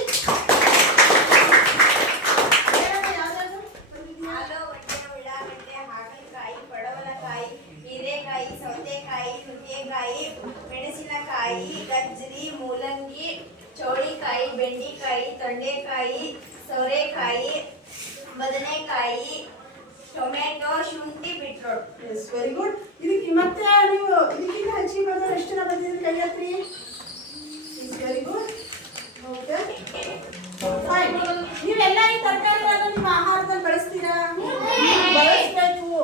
ಯಾವ್ಯಾವುದು ಬಂದಿದ್ಯಾ? ಆಲೂಗಡ್ಡೆ, ಉಳ್ಳಾಗಡ್ಡೆ, ಹಾಗಲಕಾಯಿ, ಪಡವಲಕಾಯಿ, ಹೀರೆಕಾಯಿ, ಸೌತೆಕಾಯಿ, ನುಗ್ಗೆಕಾಯಿ, ಮೆಣಸಿನಕಾಯಿ, ಗಜ್ಜರಿ, ಮೂಲಂಗಿ, ಚೌಳಿಕಾಯಿ, ಬೆಂಡೆಕಾಯಿ, ತೊಂಡೆಕಾಯಿ, ಸೋರೆಕಾಯಿ, ಬದನೆಕಾಯಿ, ಟೊಮೆಟೊ, ಶುಂಠಿ, ಬೀಟ್ರೋಟ್. Yes, very good. ಇದಕ್ಕೆ ಮತ್ತೆ ನೀವು ಇದಕ್ಕಿಂತ ಹೆಚ್ಚಿಗೆ ಬಂದ್ರೆ ಎಷ್ಟು ಜನ ಬಂದಿದ್ದೀರಿ ಕೈ ಹತ್ರಿ. Is very good. Okay. Fine. ನೀವೆಲ್ಲ ಈ ತರಕಾರಿಗಳನ್ನು ನಿಮ್ಮ ಆಹಾರದಲ್ಲಿ ಬಳಸ್ತೀರಾ? ಬಳಸಬೇಕು.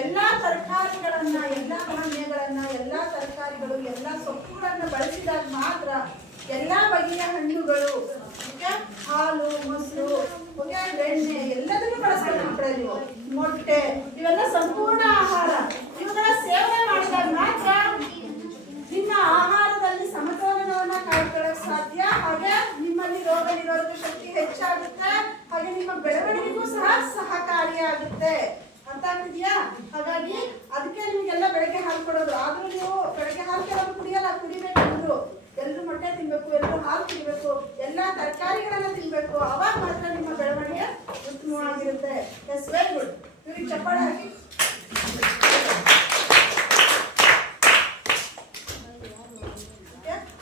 ಎಲ್ಲಾ ತರಕಾರಿಗಳನ್ನ, ಎಲ್ಲಾ ಧಾನ್ಯಗಳನ್ನ, ಎಲ್ಲಾ ತರಕಾರಿಗಳು, ಎಲ್ಲಾ ಸೊಪ್ಪುಗಳನ್ನ ಬಳಸಿದಾಗ ಮಾತ್ರ ಎಲ್ಲಾ ಬಗೆಯ ಹಣ್ಣುಗಳು, ಹಾಲು, ಮೊಸರು, ಬೆಣ್ಣೆ ಎಲ್ಲದನ್ನು ಬಳಸ್ಬೇಕು ಮಕ್ಕಳೇ. ನೀವು ಮೊಟ್ಟೆ ಇವೆಲ್ಲ ಸಂಪೂರ್ಣ ಆಹಾರ. ಇವುಗಳ ಸೇವನೆ ಮಾಡಿದಾಗ ಮಾತ್ರ ನಿಮ್ಮ ಆಹಾರದಲ್ಲಿ ಸಮತೋಲನವನ್ನ ಕಾಯ್ಕೊಳ್ಳಕ್ಕೆ ಸಾಧ್ಯ. ಹಾಗೆ ನಿಮ್ಮಲ್ಲಿ ರೋಗ ನಿರೋಧಕ ಶಕ್ತಿ ಹೆಚ್ಚಾಗುತ್ತೆ. ಹಾಗೆ ನಿಮ್ಮ ಬೆಳವಣಿಗೆಗೂ ಸಹ ಸಹಕಾರಿಯಾಗುತ್ತೆ. ಅರ್ಥ ಆಗ್ತಿದ್ಯಾ? ಹಾಗಾಗಿ ಅದಕ್ಕೆ ನಿಮಗೆಲ್ಲ ಬೆಳಗ್ಗೆ ಹಾಲು ಕೊಡೋದು. ಆದ್ರೂ ನೀವು ಬೆಳಗ್ಗೆ ಹಾಲು ಕೆಲವರು ಕುಡಿಯಲ್ಲ, ಕುಡಿಬೇಕಂದ್ರು. ಎಲ್ಲರೂ ಮೊಟ್ಟೆ ತಿನ್ಬೇಕು, ಎಲ್ಲರೂ ಹಾಲು ತಿನ್ಬೇಕು, ಎಲ್ಲ ತರಕಾರಿಗಳನ್ನ ತಿನ್ಬೇಕು. ಅವಾಗ ಮಾತ್ರ ನಿಮ್ಮ ಬೆಳವಣಿಗೆ ಉತ್ತಮವಾಗಿರುತ್ತೆ. S, very good. ಇವ್ರಿಗೆ ಚಪ್ಪಾಳೆ ಹಾಕಿ.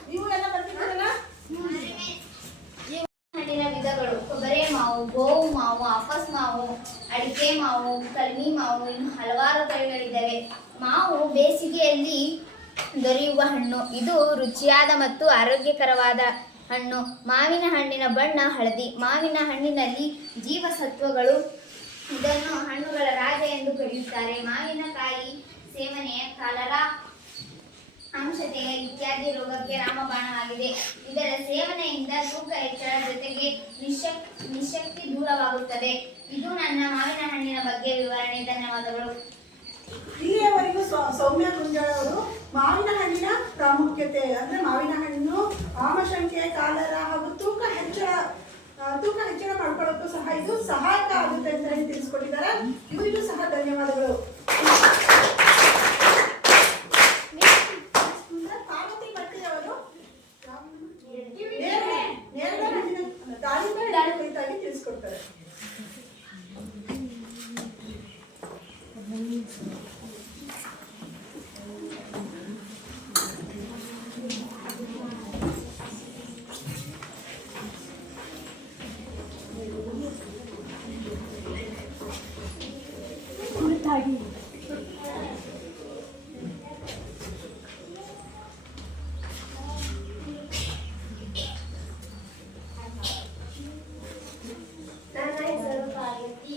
ನೀವು ಎಲ್ಲ ಬರ್ತಿದ್ದೀರಲ್ಲ? ಹಣ್ಣಿನ ವಿಧಗಳು: ಕೊಬ್ಬರಿ ಮಾವು, ಗೋವು ಮಾವು, ಆಪಸ್ ಮಾವು, ಅಡಿಕೆ ಮಾವು, ಕಲ್ಮಿ ಮಾವು, ಇನ್ನು ಹಲವಾರು ತಳಿಗಳಿದ್ದಾವೆ. ಮಾವು ಬೇಸಿಗೆಯಲ್ಲಿ ದೊರೆಯುವ ಹಣ್ಣು. ಇದು ರುಚಿಯಾದ ಮತ್ತು ಆರೋಗ್ಯಕರವಾದ ಹಣ್ಣು. ಮಾವಿನ ಹಣ್ಣಿನ ಬಣ್ಣ ಹಳದಿ. ಮಾವಿನ ಹಣ್ಣಿನಲ್ಲಿ ಜೀವಸತ್ವಗಳು. ಇದನ್ನು ಹಣ್ಣುಗಳ ರಾಜ ಎಂದು ಕರೆಯುತ್ತಾರೆ. ಮಾವಿನಕಾಯಿ ಸೇವನೆ ಕಾಲರಾ, ಅಂಶತೆ ಇತ್ಯಾದಿ ರೋಗಕ್ಕೆ ರಾಮಬಾಣವಾಗಿದೆ. ಇದರ ಸೇವನೆಯಿಂದ ತೂಕ ಹೆಚ್ಚಳ ಜೊತೆಗೆ ನಿಶಕ್ತಿ ದೂರವಾಗುತ್ತದೆ. ಇದು ನನ್ನ ಮಾವಿನ ಹಣ್ಣಿನ ಬಗ್ಗೆ ವಿವರಣೆ. ಧನ್ಯವಾದಗಳು. ಇಲ್ಲಿಯವರೆಗೂ ಸೌಮ್ಯ ಗುಂಜಾಳ ಅವರು ಮಾವಿನ ಹಣ್ಣಿನ ಪ್ರಾಮುಖ್ಯತೆ ಅಂದ್ರೆ ಮಾವಿನ ಹಣ್ಣು ಆಮಶಂಕೆ, ಕಾಲರ ಹಾಗೂ ತೂಕ ಹೆಚ್ಚಳ ಮಾಡ್ಕೊಳ್ಳೋಕ್ಕೂ ಸಹ ಇದು ಸಹಾಯಕ ಆಗುತ್ತೆ ಅಂತ ಹೇಳಿ ತಿಳಿಸ್ಕೊಟ್ಟಿದ್ದಾರೆ. ಇವರಿಗೂ ಸಹ ಧನ್ಯವಾದಗಳು. ಪಾರ್ವತಿ ಭಟ್ಟಿಯವರು ನೇರಳೆ ಹಣ್ಣಿನ ದಾಳಿಂಬೆ ಹಣ್ಣಿನ ಕುರಿತಾಗಿ ತಿಳಿಸ್ಕೊಡ್ತಾರೆ. ನನ್ನ ಹೆಸರು ಪಾರ್ವತಿ.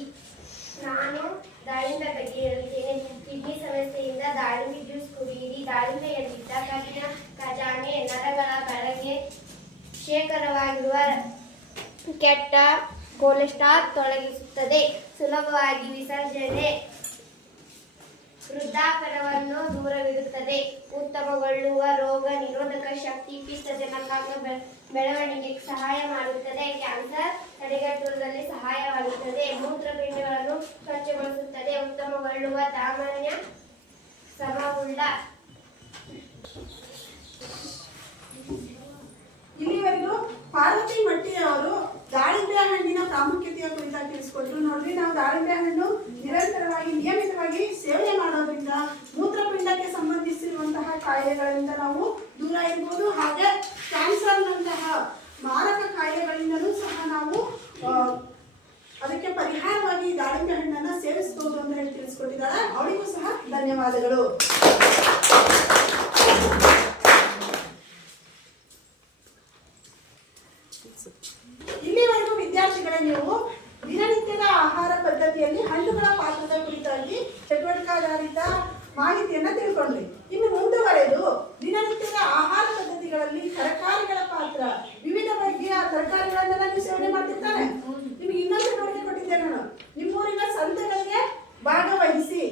ನಾನು ದಾಳಿಂಬೆ ಬಗ್ಗೆ ಹೇಳುತ್ತೇನೆ. ಕಿಡ್ನಿ ಸಮಸ್ಯೆಯಿಂದ ದಾಳಿಂಬೆ ಜ್ಯೂಸ್ ಕುಡಿಯಿರಿ. ದಾಳಿಂಬೆಯಲ್ಲಿದ್ದ ಕಬ್ಬಿಣ ಖಜಾನೆ ನರಗಳ ಬೆಳಗ್ಗೆ ಶೇಖರವಾಗಿರುವ ಕೆಟ್ಟ ಕೊಲೆಸ್ಟ್ರಾಲ್ ತೊಲಗಿಸುತ್ತದೆ. ಸುಲಭವಾಗಿ ವಿಸರ್ಜನೆ, ವೃದ್ಧಾಪನವನ್ನು ದೂರವಿರುತ್ತದೆ. ಉತ್ತಮಗೊಳ್ಳುವ ರೋಗ ನಿರೋಧಕ ಶಕ್ತಿ, ಪಿತ್ತಜನಕಾಂಗ ಬೆಳವಣಿಗೆಗೆ ಸಹಾಯ ಮಾಡುತ್ತದೆ. ಕ್ಯಾನ್ಸರ್ ತಡೆಗಟ್ಟುವುದರಲ್ಲಿ ಸಹಾಯವಾಗುತ್ತದೆ. ಮೂತ್ರಪಿಂಡಗಳನ್ನು ಸ್ವಚ್ಛಗೊಳಿಸುತ್ತದೆ. ಉತ್ತಮಗೊಳ್ಳುವ ಸಾಮಾನ್ಯ ಸಮವುಳ್ಳ. ಇಲ್ಲಿವರೆಗೂ ಪಾರ್ವತಿ ಮಟ್ಟಿ ಅವರು ದಾಳಿಂಬೆ ಹಣ್ಣಿನ ಪ್ರಾಮುಖ್ಯತೆಯ ಕುರಿತಾಗಿ ತಿಳಿಸ್ಕೊಟ್ರು. ನೋಡ್ರಿ, ನಾವು ದಾಳಿಂಬೆ ಹಣ್ಣು ನಿರಂತರವಾಗಿ ನಿಯಮಿತವಾಗಿ ಸೇವನೆ ಮಾಡೋದ್ರಿಂದ ಮೂತ್ರಪಿಂಡಕ್ಕೆ ಸಂಬಂಧಿಸಿರುವಂತಹ ಕಾಯಿಲೆಗಳಿಂದ ನಾವು ದೂರ ಇರ್ಬೋದು. ಹಾಗೆ ಕ್ಯಾನ್ಸರ್ನಂತಹ ಮಾರಕ ಕಾಯಿಲೆಗಳಿಂದಲೂ ಸಹ ನಾವು ಅದಕ್ಕೆ ಪರಿಹಾರವಾಗಿ ದಾಳಿಂಬೆ ಹಣ್ಣನ್ನು ಸೇವಿಸಬಹುದು ಅಂತ ಹೇಳಿ ತಿಳಿಸ್ಕೊಟ್ಟಿದ್ದಾರೆ. ಅವಳಿಗೂ ಸಹ ಧನ್ಯವಾದಗಳು. ಇಲ್ಲಿವರೆಗೂ ವಿದ್ಯಾರ್ಥಿಗಳೇ ನೀವು ದಿನನಿತ್ಯದ ಆಹಾರ ಪದ್ಧತಿಯಲ್ಲಿ ಹಣ್ಣುಗಳ ಪಾತ್ರದ ಕುರಿತಾಗಿ ಚಟುವಟಿಕಾಧಾರಿತ ಮಾಹಿತಿಯನ್ನ ತಿಳ್ಕೊಂಡ್ರಿ. ಇನ್ನು ಮುಂದುವರೆದು ದಿನನಿತ್ಯದ ಆಹಾರ ಪದ್ಧತಿಗಳಲ್ಲಿ ತರಕಾರಿಗಳ ಪಾತ್ರ, ವಿವಿಧ ಬಗೆಯ ತರಕಾರಿಗಳನ್ನೆಲ್ಲ ನೀವು ಸೇವನೆ ಮಾಡ್ತಿರ್ತಾರೆ. ನಿಮ್ಗೆ ಇನ್ನೊಂದು ಚಟುವಟಿಕೆ ಕೊಟ್ಟಿದ್ದೆ ನಾನು. ನಿಮ್ಮೂರಿನ ಸಂತೆಗಳಿಗೆ ಭಾಗವಹಿಸಿ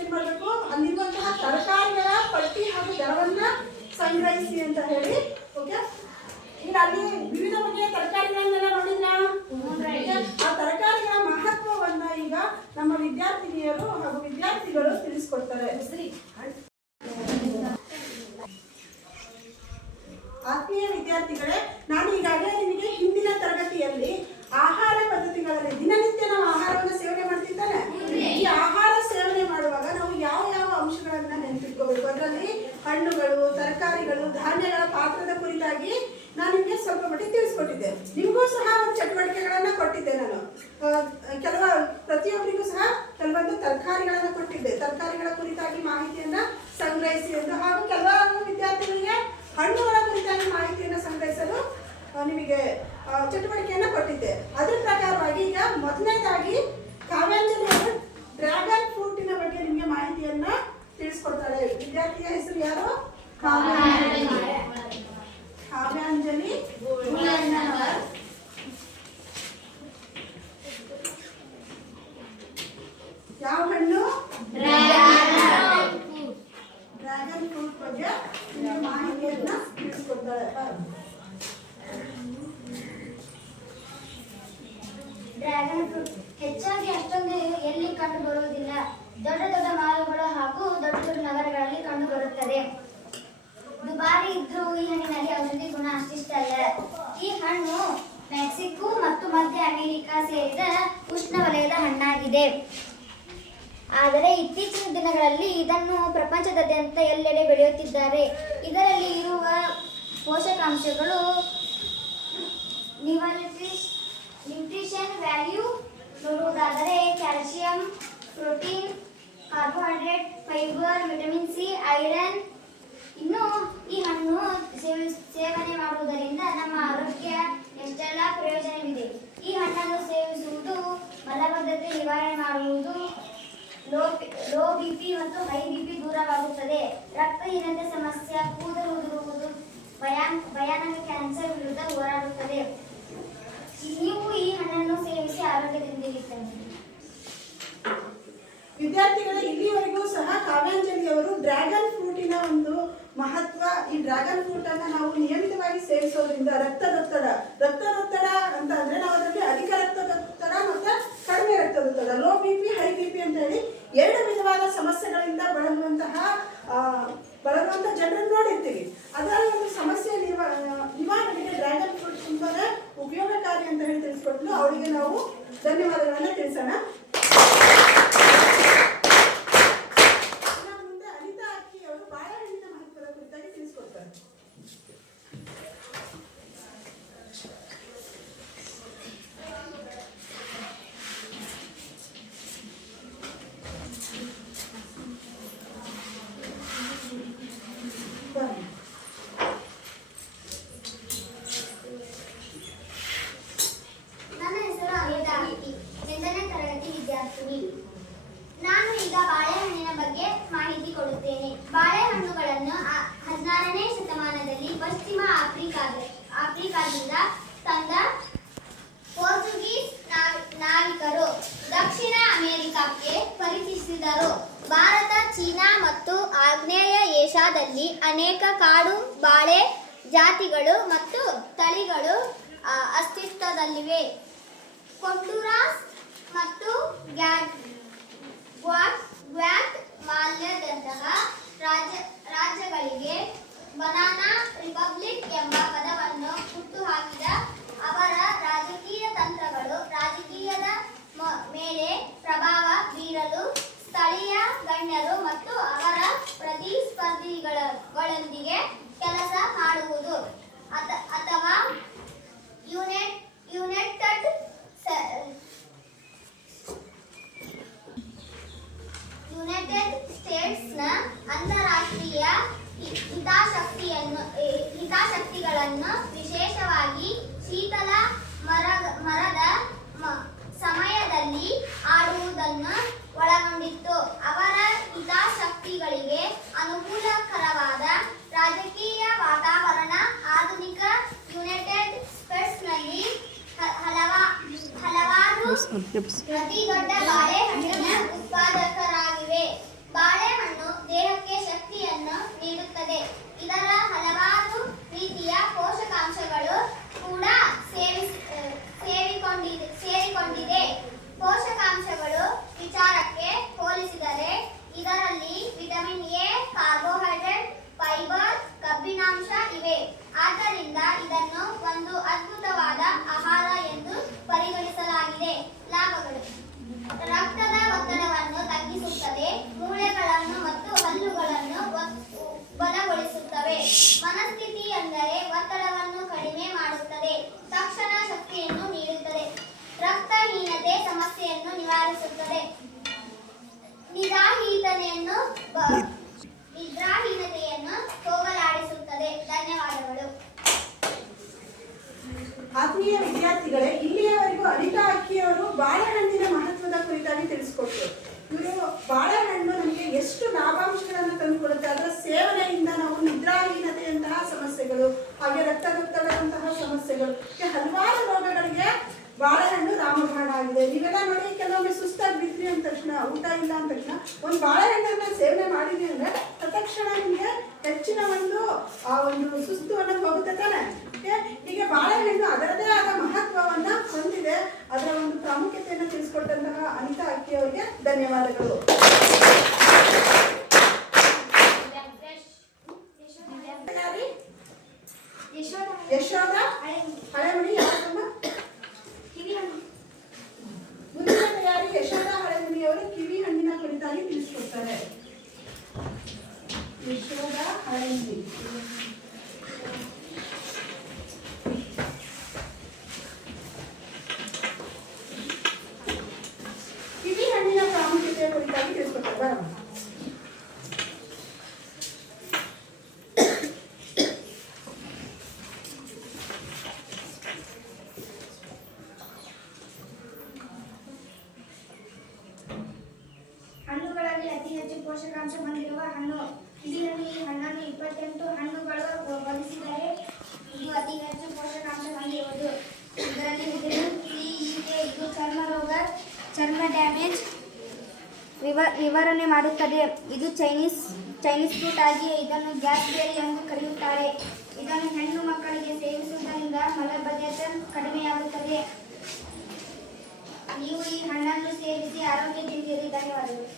ಏನ್ ಮಾಡಬೇಕು, ಅಲ್ಲಿರುವಂತಹ ತರಕಾರಿಗಳ ಪಟ್ಟಿ ಹಾಗೂ ದರವನ್ನ ಸಂಗ್ರಹಿಸಿ ಅಂತ ಹೇಳಿ. ಓಕೆ, ಈಗ ಅಲ್ಲಿ ವಿವಿಧ ಬಗೆಯ ತರಕಾರಿಗಳನ್ನೆಲ್ಲ ನೋಡಿದ್ರ, ಆ ತರಕಾರಿಗಳ ಮಹತ್ವವನ್ನ ಈಗ ನಮ್ಮ ವಿದ್ಯಾರ್ಥಿನಿಯರು ಹಾಗೂ ವಿದ್ಯಾರ್ಥಿಗಳು ತಿಳಿಸ್ಕೊಡ್ತಾರೆ. ಆತ್ಮೀಯ ವಿದ್ಯಾರ್ಥಿಗಳೇ, ನಾನು ಈಗಾಗಲೇ ನಿಮಗೆ ಹಿಂದಿನ ತರಗತಿಯಲ್ಲಿ ಆಹಾರ ಪದ್ಧತಿಗಳಲ್ಲಿ ದಿನನಿತ್ಯ ನಾವು ಆಹಾರವನ್ನು ಸೇವನೆ ಮಾಡ್ತಿದ್ದಾನೆ. ಈ ಆಹಾರ ಸೇವನೆ ಮಾಡುವಾಗ ನಾವು ಯಾವ ಯಾವ ಅಂಶಗಳನ್ನ ನೆನಪಿಟ್ಕೋಬೇಕು, ಅದರಲ್ಲಿ ಹಣ್ಣುಗಳು, ತರಕಾರಿಗಳು, ಧಾನ್ಯಗಳ ಪಾತ್ರದ ಕುರಿತಾಗಿ ನಾನು ನಿಮಗೆ ಸ್ವಲ್ಪ ಮಟ್ಟಿಗೆ ತಿಳಿಸ್ಕೊಟ್ಟಿದ್ದೆ. ನಿಮಗೂ ಸಹ ಒಂದು ಚಟುವಟಿಕೆಗಳನ್ನ ಕೊಟ್ಟಿದ್ದೆ. ನಾನು ಪ್ರತಿಯೊಬ್ಬರಿಗೂ ಸಹ ಕೆಲವೊಂದು ತರಕಾರಿಗಳನ್ನ ಕೊಟ್ಟಿದ್ದೆ. ತರಕಾರಿಗಳ ಕುರಿತಾಗಿ ಮಾಹಿತಿಯನ್ನ ಸಂಗ್ರಹಿಸಿ ಎಂದು, ಹಾಗೂ ಕೆಲವು ವಿದ್ಯಾರ್ಥಿಗಳಿಗೆ ಹಣ್ಣುಗಳ ಕುರಿತಾಗಿ ಮಾಹಿತಿಯನ್ನು ಸಂಗ್ರಹಿಸಲು ನಿಮಗೆ ಚಟುವಟಿಕೆಯನ್ನು ಕೊಟ್ಟಿದ್ದೆ. ಅದರ ಪ್ರಕಾರವಾಗಿ ಈಗ ಮೊದಲನೇದಾಗಿ ಕಾವ್ಯಾಂಜಲಿ ಅವರು ಡ್ರ್ಯಾಗನ್ ಫ್ರೂಟಿನ ಬಗ್ಗೆ ನಿಮಗೆ ಮಾಹಿತಿಯನ್ನ ತಿಳಿಸ್ಕೊಡ್ತಾಳೆ. ವಿದ್ಯಾರ್ಥಿಯ ಹೆಸರು ಯಾರು? ಕಾವ್ಯಾಂಜಲಿ. ಯಾವ ಹಣ್ಣು? ಡ್ರ್ಯಾಗನ್ ಫ್ರೂಟ್ ಬಗ್ಗೆ ನಿಮಗೆ ಮಾಹಿತಿಯನ್ನ ತಿಳಿಸ್ಕೊಡ್ತಾಳೆ. ಡ್ರ್ಯಾಗನ್ ಫ್ರೂಟ್ ಹೆಚ್ಚಾಗಿ ಅಷ್ಟೊಂದು ಎಲ್ಲಿ ಕಂಡು ಬರುವುದಿಲ್ಲ. ದೊಡ್ಡ ದೊಡ್ಡ ಮಾಲುಗಳು ಹಾಗೂ ದೊಡ್ಡ ದೊಡ್ಡ ನಗರಗಳಲ್ಲಿ ಕಂಡು ಬರುತ್ತದೆ. ದುಬೈ ದುಬಾರಿ ಇದ್ರೂ ಈ ಹಣ್ಣಿನಲ್ಲಿ ಔಷಧಿ ಗುಣ ಅಷ್ಟಿಷ್ಟಲ್ಲ. ಈ ಹಣ್ಣು ಮೆಕ್ಸಿಕೋ ಮತ್ತು ಮಧ್ಯ ಅಮೆರಿಕಾ ಸೇರಿದ ಉಷ್ಣವಲಯದ ಹಣ್ಣಾಗಿದೆ. ಆದರೆ ಇತ್ತೀಚಿನ ದಿನಗಳಲ್ಲಿ ಇದನ್ನು ಪ್ರಪಂಚದಾದ್ಯಂತ ಎಲ್ಲೆಡೆ ಬೆಳೆಯುತ್ತಿದ್ದಾರೆ. ಇದರಲ್ಲಿ ಇರುವ ಪೋಷಕಾಂಶಗಳು ನ್ಯೂಟ್ರಿಷನ್ ವ್ಯಾಲ್ಯೂ ನೋಡುವುದಾದರೆ calcium, protein, carbohydrate, fibre, vitamin C, iron. ಇನ್ನು ಈ ಹಣ್ಣು ಸೇವನೆ ಮಾಡುವುದರಿಂದ ನಮ್ಮ ಆರೋಗ್ಯ ಎಷ್ಟೆಲ್ಲ ಪ್ರಯೋಜನವಿದೆ. ಈ ಹಣ್ಣನ್ನು ಸೇವಿಸುವುದು ಮಲಬದ್ಧತೆ ನಿವಾರಣೆ ಮಾಡುವುದು, ಲೋ ಬಿಪಿ ಮತ್ತು ಹೈ ಬಿಪಿ ದೂರವಾಗುತ್ತದೆ, ರಕ್ತಹೀನತೆ ಸಮಸ್ಯೆ, ಕೂದಲು ಉದುರುವುದು, ಭಯಾನಕ ಕ್ಯಾನ್ಸರ್ ವಿರುದ್ಧ ಹೋರಾಡುತ್ತದೆ. ನೀವು ಈ ಹಣ್ಣನ್ನು ಸೇವಿಸಿ ಆರೋಗ್ಯದಿಂದಿರುತ್ತಾರೆ. ವಿದ್ಯಾರ್ಥಿಗಳೇ, ಇಲ್ಲಿವರೆಗೂ ಸಹ ಕಾವ್ಯಾಂಜಲಿ ಅವರು ಡ್ರ್ಯಾಗನ್ ಫ್ರೂಟಿನ ಒಂದು ಮಹತ್ವ, ಈ ಡ್ರ್ಯಾಗನ್ ಫ್ರೂಟ್ ಅನ್ನ ನಾವು ನಿಯಮಿತವಾಗಿ ಸೇವಿಸೋದ್ರಿಂದ ರಕ್ತದೊತ್ತಡ ಅಂತ ಅಂದ್ರೆ ನಾವು ಅದರಲ್ಲಿ ಅಧಿಕ ರಕ್ತದೊತ್ತಡ ಮತ್ತೆ ಕಡಿಮೆ ರಕ್ತದೊತ್ತಡ, ಲೋ ಬಿಪಿ, ಹೈ ಬಿಪಿ ಅಂತ ಹೇಳಿ 2 ವಿಧವಾದ ಸಮಸ್ಯೆಗಳಿಂದ ಬಳಲುವಂತ ಜನರನ್ನು ನೋಡಿರ್ತೀವಿ. ಅದರ ಒಂದು ಸಮಸ್ಯೆ ನಿವಾರಣೆಗೆ ಡ್ರ್ಯಾಗನ್ ಫ್ರೂಟ್ ತುಂಬಾನೇ ಉಪಯೋಗಕಾರಿ ಅಂತ ಹೇಳಿ ತಿಳಿಸ್ಕೊಟ್ಲು. ಅವಳಿಗೆ ನಾವು ಧನ್ಯವಾದಗಳನ್ನ ತಿಳಿಸೋಣ. ಮುಂದೆ ಅನಿತಾ ಅಕ್ಕಿ ಅವರು ಬಾಳೆಹಣ್ಣಿನ ಮಹತ್ವದ ಕುರಿತಾಗಿ ತಿಳಿಸ್ಕೊಡ್ತಾರೆ. ನನ್ನ ಹೆಸರು ಅನಿತಾ ಅಕ್ಕಿ, 8ನೇ ತರಗತಿ ವಿದ್ಯಾರ್ಥಿನಿ. ನಾನು ಈಗ ಬಾಳೆಹಣ್ಣಿನ ಬಗ್ಗೆ ಮಾಹಿತಿ ಕೊಡುತ್ತೇನೆ. ಬಾಳೆಹಣ್ಣುಗಳನ್ನು 16ನೇ ಶತಮಾನದಲ್ಲಿ ಪಶ್ಚಿಮ ಆಫ್ರಿಕಾದಿಂದ ತಂದ ಪೋರ್ಚುಗೀಸ್ ನಾವಿಕರು ದಕ್ಷಿಣ ಅಮೆರಿಕಕ್ಕೆ ಪರಿಚಯಿಸಿದರು. ಭಾರತ, ಚೀನಾ ಮತ್ತು ಆಗ್ನೇಯ ಏಷ್ಯಾದಲ್ಲಿ ಅನೇಕ ಕಾಡು ಬಾಳೆ ಜಾತಿಗಳು ಮತ್ತು ತಳಿಗಳು ಅಸ್ತಿತ್ವದಲ್ಲಿವೆ. ಕೊಂಡುರಾಸ್ ಮತ್ತು ಗ್ವಾಟಮಾಲಾದಂತಹ ರಾಜ್ಯಗಳಿಗೆ ಬನಾನಾ ರಿಪಬ್ಲಿಕ್ ಎಂಬ ಪದವನ್ನು ಹುಟ್ಟುಹಾಕಿದ ಅವರ ರಾಜಕೀಯ ತಂತ್ರಗಳು ರಾಜಕೀಯದ ಮೇಲೆ ಪ್ರಭಾವ ಬೀರಲು ಸ್ಥಳೀಯ ಗಣ್ಯರು ಮತ್ತು ಅವರ ಪ್ರತಿಸ್ಪರ್ಧಿಗಳೊಂದಿಗೆ ಕೆಲಸ ಮಾಡುವುದು ಅಥವಾ ಯುನೈಟೆಡ್ ಸ್ಟೇಟ್ಸ್ನ ಅಂತಾರಾಷ್ಟ್ರೀಯ ಹಿತಾಸಕ್ತಿಗಳನ್ನು ವಿಶೇಷವಾಗಿ ಶೀತಲ ಮರದ ಸಮಯದಲ್ಲಿ ಆಡುವುದನ್ನು ಒಳಗೊಂಡಿತ್ತು. ಅವರ ಹಿತಾಸಕ್ತಿಗಳಿಗೆ ಅನುಕೂಲಕರವಾದ ರಾಜಕೀಯ ವಾತಾವರಣ ಆಧುನಿಕ ಯುನೈಟೆಡ್ ಸ್ಟೇಟ್ಸ್ನಲ್ಲಿ ಹಲವಾರು ಅತಿದೊಡ್ಡ ಬಾಳೆಹಣ್ಣಿನ ಉತ್ಪಾದಕರಾಗಿವೆ. ಬಾಳೆಹಣ್ಣು ದೇಹಕ್ಕೆ ಶಕ್ತಿಯನ್ನು ನೀಡುತ್ತದೆ. ಇದರ ಹಲವಾರು ರೀತಿಯ ಪೋಷಕಾಂಶಗಳು ಕೂಡ ಸೇರಿಕೊಂಡಿದೆ. ಪೋಷಕಾಂಶಗಳು ವಿಚಾರಕ್ಕೆ ಹೋಲಿಸಿದರೆ ಇದರಲ್ಲಿ ವಿಟಮಿನ್ ಎ, ಕಾರ್ಬೋಹೈಡ್ರೇಟ್, ಫೈಬರ್, ಕಬ್ಬಿಣಾಂಶ ಇವೆ. ಆದ್ದರಿಂದ ಇದನ್ನು ಒಂದು ಅದ್ಭುತವಾದ ಆಹಾರ ಎಂದು ಪರಿಗಣಿಸಲಾಗಿದೆ. ಲಾಭಗಳು: ರಕ್ತದ ಒತ್ತಡವನ್ನು ತಗ್ಗಿಸುತ್ತದೆ, ಮೂಳೆಗಳನ್ನು ಮತ್ತು ಹಲ್ಲುಗಳನ್ನು ಬಲಗೊಳಿಸುತ್ತವೆ. ಮನಸ್ಥಿತಿ ಎಂದರೆ ಒತ್ತಡವನ್ನು ಕಡಿಮೆ ಮಾಡುತ್ತದೆ, ತಕ್ಷಣ ಶಕ್ತಿಯನ್ನು ನೀಡುತ್ತದೆ. ರಕ್ತಹೀನತೆ ಸಮಸ್ಯೆಯನ್ನು ನಿವಾರಿಸುತ್ತದೆ. ನಿದ್ರಾಹೀನತೆಯನ್ನು ಹೋಗಲಾಡಿಸುತ್ತದೆ. ಧನ್ಯವಾದಗಳು. ಆತ್ಮೀಯ ವಿದ್ಯಾರ್ಥಿಗಳೇ, ಇಲ್ಲಿಯವರೆಗೂ ಅನಿತಾ ಅಕ್ಕಿಯವರು ಬಾಳೆಹಣ್ಣಿನ ಮಹತ್ವದ ಕುರಿತಾಗಿ ತಿಳಿಸಿಕೊಟ್ರು. ಇವರು ಬಾಳೆಹಣ್ಣು ನಮಗೆ ಎಷ್ಟು ಲಾಭಾಂಶಗಳನ್ನು ತಂದುಕೊಡುತ್ತೆ, ಅದರ ಸೇವನೆಯಿಂದ ನಾವು ನಿದ್ರಾಹೀನತೆಯಂತಹ ಸಮಸ್ಯೆಗಳು, ಹಾಗೆ ರಕ್ತದೊತ್ತಡದಂತಹ ಸಮಸ್ಯೆಗಳು, ಹಲವಾರು ರೋಗಗಳಿಗೆ ಬಾಳೆಹಣ್ಣು ರಾಮಬಾಣ ಆಗಿದೆ. ನೀವೆಲ್ಲ ನೋಡಿ, ಕೆಲವೊಮ್ಮೆ ಸುಸ್ತಾಗಿ ಬಿದ್ರಿ ಅಂದ ತಕ್ಷಣ, ಊಟ ಇಲ್ಲ ಅಂದ ತಕ್ಷಣ ಒಂದು ಬಾಳೆಹಣ್ಣನ್ನ ಸೇವನೆ ಮಾಡಿದ್ವಿ ಅಂದ್ರೆ ತಕ್ಷಣ ನಿಮಗೆ ಹೆಚ್ಚಿನ ಒಂದು ಸುಸ್ತು ಅನ್ನೋದು ಹೋಗುತ್ತೆ ತಾನೆ. ಹೀಗೆ ಬಾಳೆಹಣ್ಣು ಅದರದೇ ಆದ ಮಹತ್ವವನ್ನ ಹೊಂದಿದೆ. ಅದರ ಒಂದು ಪ್ರಾಮುಖ್ಯತೆಯನ್ನು ತಿಳಿಸಿಕೊಟ್ಟಂತಹ ಅನಿತಾ ಅಕ್ಕಿ ಅವರಿಗೆ ಧನ್ಯವಾದಗಳು. ಯಶೋಧ ಹಳೆಮಣಿ ಯಾರಮ್ಮ? ಕಿವಿ ಹಣ್ಣು. ಮುಂದಿನ ತಯಾರಿ ಯಶೋಧ ಹಳೆಮಣಿಯವರು ಕಿವಿ ಹಣ್ಣಿನ ಕುರಿತಾಗಿ ತಿಳಿಸ್ಕೊಡ್ತಾರೆ. ಯಶೋಧ ಹಳೆಮಣಿ. ಕಿವಿ ಹಣ್ಣಿನ ಪ್ರಾಮುಖ್ಯತೆಯ ಕುರಿತಾಗಿ ತಿಳಿಸ್ಕೊಡ್ತಾರೆ. ಬರಮ್ಮ. ಹಣ್ಣುಗಳಲ್ಲಿ ಅತಿ ಹೆಚ್ಚು ಪೋಷಕಾಂಶ ಹೊಂದಿರುವ ಹಣ್ಣು ಕಿವಿ ಹಣ್ಣು. ಈ ಹಣ್ಣನ್ನು 28 ಹಣ್ಣುಗಳು ಹೋಲಿಸಿದರೆ ಇದು ಅತಿ ಹೆಚ್ಚು ಪೋಷಕಾಂಶ ಹೊಂದಿರುವುದು. ಇದರಲ್ಲಿ ವಿಟಮಿನ್ ಸಿ ಇದೆ. ಇದು ಚರ್ಮ ರೋಗ, ಚರ್ಮ ಡ್ಯಾಮೇಜ್ ನಿವಾರಣೆ ಮಾಡುತ್ತದೆ. ಇದು ಚೈನೀಸ್ ಫ್ರೂಟ್ ಆಗಿ ಇದನ್ನು ಗ್ಯಾಸ್ಬೆರಿ ಎಂದು ಕರೆಯುತ್ತಾರೆ. ಇದನ್ನು ಹೆಣ್ಣು ಮಕ್ಕಳಿಗೆ ಸೇವಿಸುವುದರಿಂದ ಮಲಬದ್ಧತೆ ಕಡಿಮೆಯಾಗುತ್ತದೆ. ನೀವು ಈ ಹಣ್ಣನ್ನು ಸೇವಿಸಿ ಆರೋಗ್ಯದಿಂದಿರಿ. ಧನ್ಯವಾದಗಳು.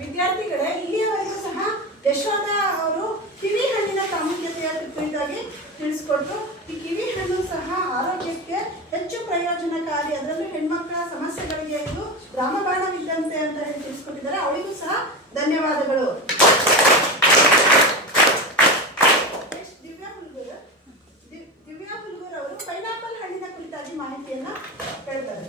ವಿದ್ಯಾರ್ಥಿಗಳೇ, ಇಲ್ಲಿಯವರೆಗೂ ಸಹ ಯಶೋಧ ಅವರು ಕಿವಿ ಹಣ್ಣಿನ ಪ್ರಾಮುಖ್ಯತೆಯ ಕುರಿತಾಗಿ ತಿಳಿಸ್ಕೊಟ್ರು. ಈ ಕಿವಿ ಹಣ್ಣು ಸಹ ಆರೋಗ್ಯಕ್ಕೆ ಹೆಚ್ಚು ಪ್ರಯೋಜನಕಾರಿ. ಅದರಲ್ಲೂ ಹೆಣ್ಮಕ್ಕಳ ಸಮಸ್ಯೆಗಳಿಗೆ ಇದು ರಾಮಬಾಣವಿದ್ದಂತೆ ಅಂತ ಹೇಳಿ ತಿಳಿಸ್ಕೊಟ್ಟಿದ್ದಾರೆ. ಅವರಿಗೂ ಸಹ ಧನ್ಯವಾದಗಳು. ದಿವ್ಯಾ ಹುಲ್ಗೂರ್ ಅವರು ಪೈನಾಪಲ್ ಹಣ್ಣಿನ ಕುರಿತಾಗಿ ಮಾಹಿತಿಯನ್ನ ಹೇಳ್ತಾರೆ.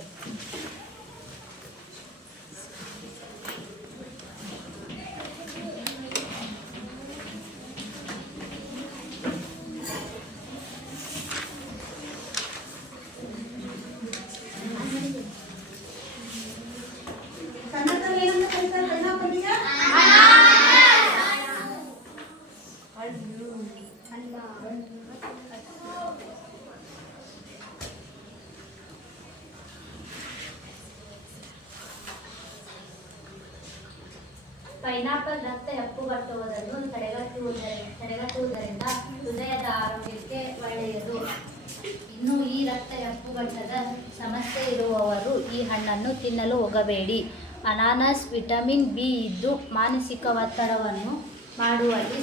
ಕನ್ನಡದಲ್ಲಿ ಏನಂತ ಕರೀತಾರೆ ಪೈನಾಪಲ್ಗೆ? ಪೈನಾಪಲ್ ರಕ್ತ ಹೆಪ್ಪುಗಟ್ಟುವುದನ್ನು ತಡೆಗಟ್ಟುವುದರಿಂದ ಹೃದಯದ ಆರೋಗ್ಯಕ್ಕೆ ಒಳ್ಳೆಯದು. ಇನ್ನು ಈ ರಕ್ತ ಹೆಪ್ಪುಗಟ್ಟದ ಸಮಸ್ಯೆ ಇರುವವರು ಈ ಹಣ್ಣನ್ನು ತಿನ್ನಲು ಹೋಗಬೇಡಿ. ಅನಾನಸ್ ವಿಟಮಿನ್ ಬಿ ಇದ್ದು ಮಾನಸಿಕ ಒತ್ತಡವನ್ನು ಮಾಡುವಲ್ಲಿ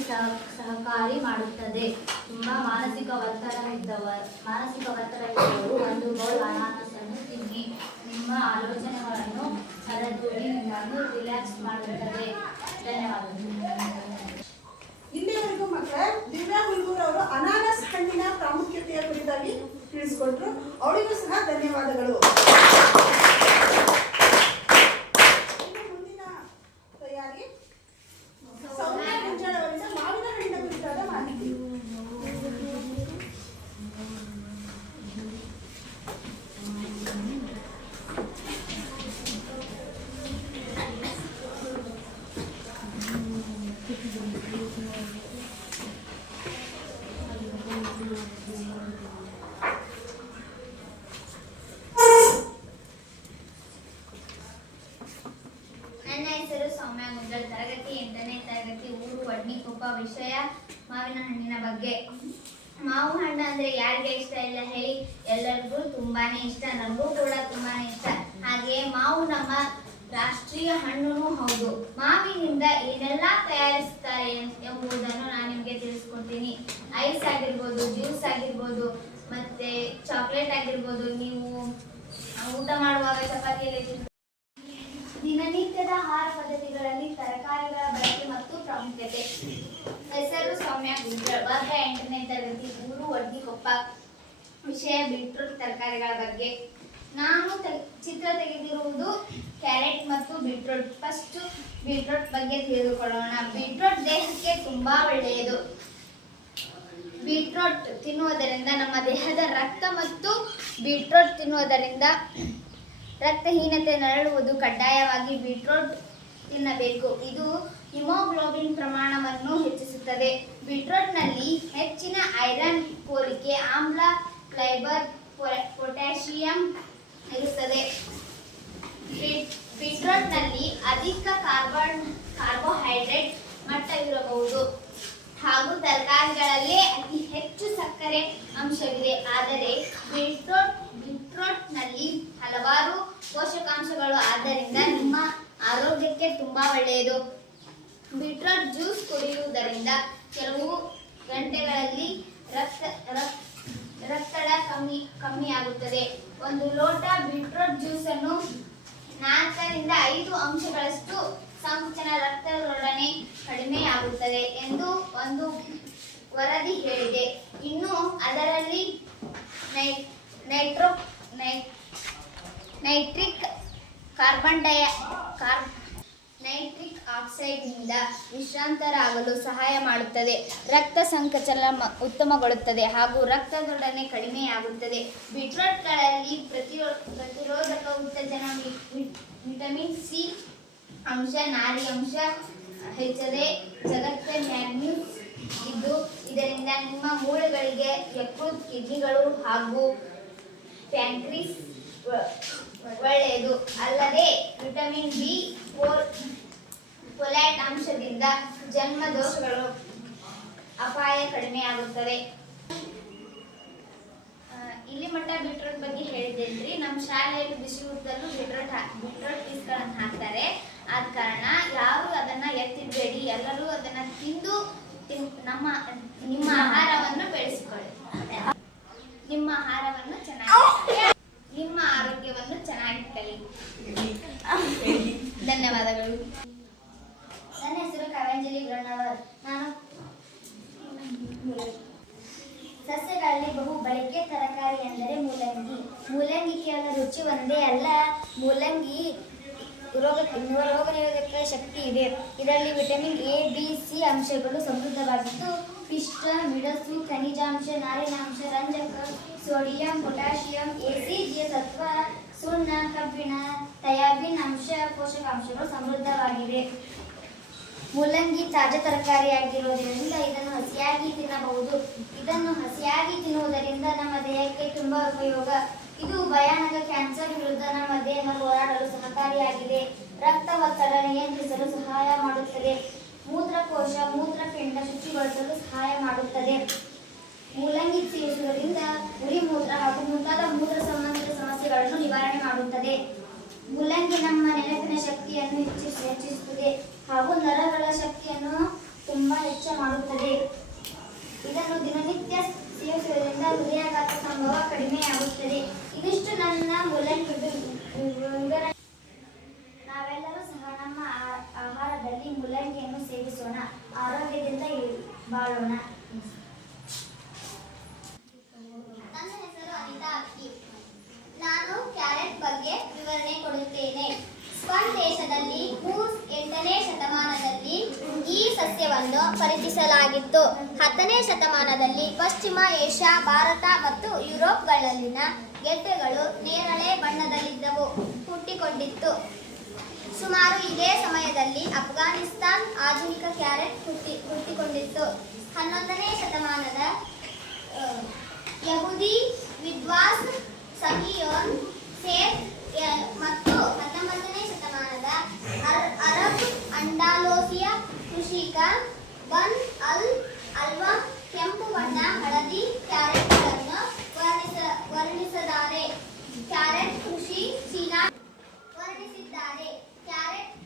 ಸಹಕಾರಿ ಮಾಡುತ್ತದೆ. ತುಂಬ ಮಾನಸಿಕ ಒತ್ತಡವಿದ್ದವರು ಒಂದು ಬೌಲ್ ಅನಾನಸನ್ನು ತಿನ್ನಿ. ನಿಮ್ಮ ಆಲೋಚನೆಗಳನ್ನು ಹೊರದೂಡಿ ನಿಮ್ಮನ್ನು ರಿಲ್ಯಾಕ್ಸ್ ಮಾಡುತ್ತದೆ. ಧನ್ಯವಾದಗಳು. ಇಲ್ಲಿಯವರೆಗೂ ಮಕ್ಕಳೇ ದಿವ್ಯಾ ಹುಲ್ಗೂರ್ ಅವರು ಅನಾನಸ್ ಹಣ್ಣಿನ ಪ್ರಾಮುಖ್ಯತೆಯ ಕುರಿತಾಗಿ ತಿಳಿಸ್ಕೊಟ್ರು. ಅವರಿಗೂ ಸಹ ಧನ್ಯವಾದಗಳು. ಮುಂದಿನ ತಯಾರಿ ಸೌಮ್ಯ ಗುಂಜಾಳ್ ಅವರಿಂದ ಮಾವಿನ ಹಣ್ಣಿನ ಕುರಿತಾದ ಮಾಹಿತಿ. ನನ್ನ ಹೆಸರು ಸೌಮ್ಯ ಗುಂಜಾಳ್. ತರಗತಿ 8ನೇ ತರಗತಿ. ಊರು ವಡ್ನಿಕೊಪ್ಪ. ವಿಷಯ ಮಾವಿನ ಹಣ್ಣಿನ ಬಗ್ಗೆ. ಮಾವು ಹಣ್ಣು ಅಂದ್ರೆ ಯಾರಿಗೆ ಇಷ್ಟ ಇಲ್ಲ ಹೇಳಿ? ಎಲ್ಲರಿಗೂ ತುಂಬಾನೇ ಇಷ್ಟ. ನನಗೂ ಕೂಡ ತುಂಬಾನೇ ಇಷ್ಟ. ಹಾಗೆಯೇ ಮಾವು ನಮ್ಮ ರಾಷ್ಟ್ರೀಯ ಹಣ್ಣು ಹೌದು. ಮಾವಿನಿಂದ ಏನೆಲ್ಲ ತಯಾರಿಸ್ತಾರೆ ಎಂಬುದನ್ನು ನಾನು ನಿಮಗೆ ತಿಳಿಸ್ಕೊಡ್ತೀನಿ. ಐಸ್ ಆಗಿರ್ಬೋದು, ಜ್ಯೂಸ್ ಆಗಿರ್ಬೋದು, ಮತ್ತೆ ಚಾಕ್ಲೇಟ್ ಆಗಿರ್ಬೋದು. ನೀವು ಊಟ ಮಾಡುವಾಗ ಚಪಾತಿಯಲ್ಲಿ ದಿನನಿತ್ಯದ ಆಹಾರ ಪದ್ಧತಿಗಳಲ್ಲಿ ತರಕಾರಿಗಳ ಬಳಕೆ ಮತ್ತು ಪ್ರಾಮುಖ್ಯತೆ. ಹೆಸರು ಸೌಮ್ಯ ಗುಂಜಾಳ್. ವರ್ಗ 8ನೇ ತರಗತಿ. ಊರು ವಡ್ನಿಕೊಪ್ಪ. ವಿಷಯ ಬೀಟ್ರೂಟ್. ತರಕಾರಿಗಳ ಬಗ್ಗೆ ನಾನು ಚಿತ್ರ ತೆಗೆದಿರುವುದು ಕ್ಯಾರೆಟ್ ಮತ್ತು ಬೀಟ್ರೂಟ್. ಫಸ್ಟ್ ಬೀಟ್ರೂಟ್ ಬಗ್ಗೆ ತಿಳಿದುಕೊಳ್ಳೋಣ. ಬೀಟ್ರೂಟ್ ದೇಹಕ್ಕೆ ತುಂಬಾ ಒಳ್ಳೆಯದು. ಬೀಟ್ರೂಟ್ ತಿನ್ನುವುದರಿಂದ ನಮ್ಮ ದೇಹದ ರಕ್ತ ಮತ್ತು ಬೀಟ್ರೂಟ್ ತಿನ್ನುವುದರಿಂದ ರಕ್ತಹೀನತೆ ನರಳುವುದು. ಕಡ್ಡಾಯವಾಗಿ ಬೀಟ್ರೂಟ್ ತಿನ್ನಬೇಕು. ಇದು ಹಿಮೋಗ್ಲೋಬಿನ್ ಪ್ರಮಾಣವನ್ನು ಹೆಚ್ಚಿಸುತ್ತದೆ. ಬೀಟ್ರೂಟ್ನಲ್ಲಿ ಹೆಚ್ಚಿನ ಐರನ್, ಫೋಲಿಕ್ ಆಮ್ಲ, ಫೈಬರ್, ಪೊಟ್ಯಾಷಿಯಂ ಇರುತ್ತದೆ. ಬೀಟ್ರೂಟ್ನಲ್ಲಿ ಅಧಿಕ ಕಾರ್ಬೋಹೈಡ್ರೇಟ್ ಮಟ್ಟವಿರಬಹುದು ಹಾಗೂ ತರಕಾರಿಗಳಲ್ಲಿ ಅತಿ ಹೆಚ್ಚು ಸಕ್ಕರೆ ಅಂಶವಿದೆ. ಆದರೆ ಬೀಟ್ರೂಟ್ನಲ್ಲಿ ಹಲವಾರು ಪೋಷಕಾಂಶಗಳು. ಆದ್ದರಿಂದ ನಿಮ್ಮ ಆರೋಗ್ಯ ಆರೋಗ್ಯಕ್ಕೆ ತುಂಬ ಒಳ್ಳೆಯದು. ಬೀಟ್ರೂಟ್ ಜ್ಯೂಸ್ ಕುಡಿಯುವುದರಿಂದ ಕೆಲವು ಗಂಟೆಗಳಲ್ಲಿ ರಕ್ತದ ಕಮ್ಮಿಯಾಗುತ್ತದೆ. 1 ಲೋಟ ಬೀಟ್ರೂಟ್ ಜ್ಯೂಸನ್ನು 4 ರಿಂದ 5 ಅಂಶಗಳಷ್ಟು ಸಂಕುಚನ ರಕ್ತದೊಡನೆ ಕಡಿಮೆಯಾಗುತ್ತದೆ ಎಂದು ಒಂದು ವರದಿ ಹೇಳಿದೆ. ಇನ್ನು ಅದರಲ್ಲಿ ನೈಟ್ರಿಕ್ ಆಕ್ಸೈಡ್ನಿಂದ ವಿಶ್ರಾಂತರಾಗಲು ಸಹಾಯ ಮಾಡುತ್ತದೆ. ರಕ್ತ ಸಂಚಲನ ಉತ್ತಮಗೊಳ್ಳುತ್ತದೆ ಹಾಗೂ ರಕ್ತದೊಡನೆ ಕಡಿಮೆಯಾಗುತ್ತದೆ. ಬೀಟ್ರೂಟ್ಗಳಲ್ಲಿ ಪ್ರತಿರೋಧಕ ಉತ್ತೇಜನ, ವಿಟಮಿನ್ ಸಿ ಅಂಶ, ನಾರಿ ಅಂಶ ಹೆಚ್ಚದೆ ಜಗತ್ತೆ ಮ್ಯಾಗ್ನೀಸ್ ಇದ್ದು ಇದರಿಂದ ನಿಮ್ಮ ಮೂಳೆಗಳಿಗೆ, ಯಕೃತ್, ಕಿಡ್ನಿಗಳು ಹಾಗೂ ಪ್ಯಾಂಕ್ರೀಸ್ ಒಳ್ಳೆಯದು. ಅಲ್ಲದೆ ವಿಟಮಿನ್ ಬಿ ಫೋಲೇಟ್ ಅಂಶದಿಂದ ಜನ್ಮ ದೋಷಗಳು ಅಪಾಯ ಕಡಿಮೆಯಾಗುತ್ತದೆ. ಇಲ್ಲಿ ಮಟ್ಟ ಬೀಟ್ರೂಟ್ ಬಗ್ಗೆ ಹೇಳಿದ್ದೇನ್ರಿ. ನಮ್ಮ ಶಾಲೆಯಲ್ಲಿ ಬಿಸಿ ಊಟದಲ್ಲೂ ಬೀಟ್ರೂಟ್ ಪೀಸ್ಗಳನ್ನು ಹಾಕ್ತಾರೆ. ಆದ ಕಾರಣ ಯಾರು ಅದನ್ನ ಎತ್ತಿಡಬೇಡಿ, ಎಲ್ಲರೂ ಅದನ್ನ ತಿಂದು ನಿಮ್ಮ ಆಹಾರವನ್ನು ಬೆಳೆಸಿಕೊಳ್ಳಿ. ನಿಮ್ಮ ಆಹಾರವನ್ನು ನಿಮ್ಮ ಆರೋಗ್ಯವನ್ನು ಚೆನ್ನಾಗಿಟ್ಟಲಿ. ಧನ್ಯವಾದಗಳು. ನನ್ನ ಹೆಸರು ಕಾವ್ಯಾಂಜಲಿ ಬ್ರಣ್ಣವರ್. ನಾನು ಸಸ್ಯಗಳಲ್ಲಿ ಬಹು ಬಳಕೆ ತರಕಾರಿ ಎಂದರೆ ಮೂಲಂಗಿ. ಮೂಲಂಗಿ ಕೇವಲ ರುಚಿ ಒಂದೇ ಅಲ್ಲ, ಮೂಲಂಗಿ ರೋಗ ನಿರೋಧಕ ಶಕ್ತಿ ಇದೆ. ಇದರಲ್ಲಿ ವಿಟಮಿನ್ ಎ, ಬಿ, ಸಿ ಅಂಶಗಳು ಸಮೃದ್ಧವಾಗಿದ್ದು ಪಿಷ್ಟ, ಮಿಡಸು, ಖನಿಜಾಂಶ, ನಾರಿನಾಂಶ, ರಂಜಕ, ಸೋಡಿಯಂ, ಪೊಟ್ಯಾಷಿಯಂ, ಎಸಿ, ಜೀವಸತ್ವ, ಸುಣ್ಣ, ಕಬ್ಬಿಣ, ಥಯಾಮಿನ್ ಅಂಶ, ಪೋಷಕಾಂಶಗಳು ಸಮೃದ್ಧವಾಗಿವೆ. ಮೂಲಂಗಿ ತಾಜಾ ತರಕಾರಿಯಾಗಿರೋದ್ರಿಂದ ಇದನ್ನು ಹಸಿಯಾಗಿ ತಿನ್ನಬಹುದು. ಇದನ್ನು ಹಸಿಯಾಗಿ ತಿನ್ನುವುದರಿಂದ ನಮ್ಮ ದೇಹಕ್ಕೆ ತುಂಬಾ ಉಪಯೋಗ. ಇದು ಭಯಾನಕ ಕ್ಯಾನ್ಸರ್ ವಿರುದ್ಧ ನಮ್ಮ ದೇಹ ಹೋರಾಡಲು ಸಹಕಾರಿಯಾಗಿದೆ. ರಕ್ತ ಒತ್ತಡ ನಿಯಂತ್ರಿಸಲು ಸಹಾಯ ಮಾಡುತ್ತದೆ. ಮೂತ್ರಕೋಶ, ಮೂತ್ರಪಿಂಡ ಶುಚಿಗೊಳಿಸಲು ಸಹಾಯ ಮಾಡುತ್ತದೆ. ಮೂಲಂಗಿ ಸೇವಿಸುವುದರಿಂದ ಉರಿ ಮೂತ್ರ ಹಾಗೂ ಮುಂತಾದ ಮೂತ್ರ ಸಂಬಂಧಿತ ಸಮಸ್ಯೆಗಳನ್ನು ನಿವಾರಣೆ ಮಾಡುತ್ತದೆ. ಮೂಲಂಗಿ ನಮ್ಮ ನೆನಪಿನ ಶಕ್ತಿಯನ್ನು ಹೆಚ್ಚಿಸುತ್ತದೆ ಹಾಗೂ ನರಗಳ ಶಕ್ತಿಯನ್ನು ತುಂಬಾ ಹೆಚ್ಚು ಮಾಡುತ್ತದೆ. ಇದನ್ನು ದಿನನಿತ್ಯ ಸೇವಿಸುವುದರಿಂದ ಹೃದಯಾಘಾತ ಸಂಭವ ಕಡಿಮೆಯಾಗುತ್ತದೆ. ಇದಿಷ್ಟು ನನ್ನ ಮೂಲಂಗಿ ವಿವರಣೆ. ನಾವೆಲ್ಲರೂ ಸಹ ನಮ್ಮ ಆಹಾರದಲ್ಲಿ ಮೂಲಂಗಿಯನ್ನು ಸೇವಿಸೋಣ, ಆರೋಗ್ಯದಿಂದ ಬಾಳೋಣ. ನನ್ನ ಹೆಸರು ಅನಿತಾ ಅಕ್ಕಿ. ನಾನು ಕ್ಯಾರೆಟ್ ಬಗ್ಗೆ ವಿವರಣೆ ಕೊಡುತ್ತೇನೆ. ಸ್ಪೇನ್ ದೇಶದಲ್ಲಿ 8ನೇ ಶತಮಾನದಲ್ಲಿ ಈ ಸಸ್ಯವನ್ನು ಪರಿಚಯಿಸಲಾಗಿತ್ತು. 10ನೇ ಶತಮಾನದಲ್ಲಿ ಪಶ್ಚಿಮ ಏಷ್ಯಾ, ಭಾರತ ಮತ್ತು ಯುರೋಪ್ಗಳಲ್ಲಿನ ಗೆಡ್ಡೆಗಳು ನೇರಳೆ ಬಣ್ಣದಲ್ಲಿದ್ದವು ಹುಟ್ಟಿಕೊಂಡಿತ್ತು. ಸುಮಾರು ಇದೇ ಸಮಯದಲ್ಲಿ ಅಫ್ಘಾನಿಸ್ತಾನ್ ಆಧುನಿಕ ಕ್ಯಾರೆಟ್ ಹುಟ್ಟಿಕೊಂಡಿತ್ತು. 11ನೇ ಶತಮಾನದ ಯಹೂದಿ ವಿದ್ವಾಂಸ ಸಹಿಯೋನ್ ಸೇಫ್ ಮತ್ತು 19ನೇ ಶತಮಾನದ ಅರಬ್ ಅಂಡಾಲೋಸಿಯಾ ಕೃಷಿಕ ಬನ್ ಅಲ್ವಾ ಕೆಂಪು ಬಣ್ಣ, ಹಳದಿ ಕ್ಯಾರೆಟ್ಗಳನ್ನು ವರ್ಣಿಸಿದ್ದಾರೆ. ಕ್ಯಾರೆಟ್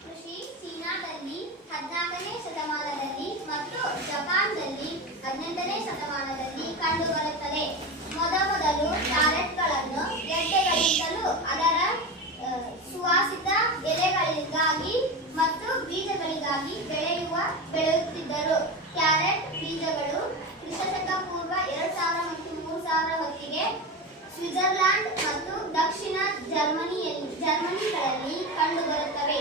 ಕೃಷಿ ಚೀನಾದಲ್ಲಿ 14ನೇ ಶತಮಾನದಲ್ಲಿ ಮತ್ತು ಜಪಾನ್ದಲ್ಲಿ 18ನೇ ಶತಮಾನದಲ್ಲಿ ಕಂಡುಬರುತ್ತದೆ. ಮೊದಲು ಕ್ಯಾರೆಟ್ಗಳನ್ನು ಗೆಡ್ಡೆಗಳಿಂದಲೂ ಅದರ ಸುವಾಸಿತ ಎಲೆಗಳಿಗಾಗಿ ಮತ್ತು ಬೀಜಗಳಿಗಾಗಿ ಬೆಳೆಯುತ್ತಿದ್ದರು. ಕ್ಯಾರೆಟ್ ಬೀಜಗಳು ಕ್ರಿಸ್ತಶಕ ಪೂರ್ವ 2000 ಮತ್ತು 3000 ಹೊತ್ತಿಗೆ ಸ್ವಿಟ್ಜರ್ಲ್ಯಾಂಡ್ ಮತ್ತು ದಕ್ಷಿಣ ಜರ್ಮನಿಗಳಲ್ಲಿ ಕಂಡುಬರುತ್ತವೆ.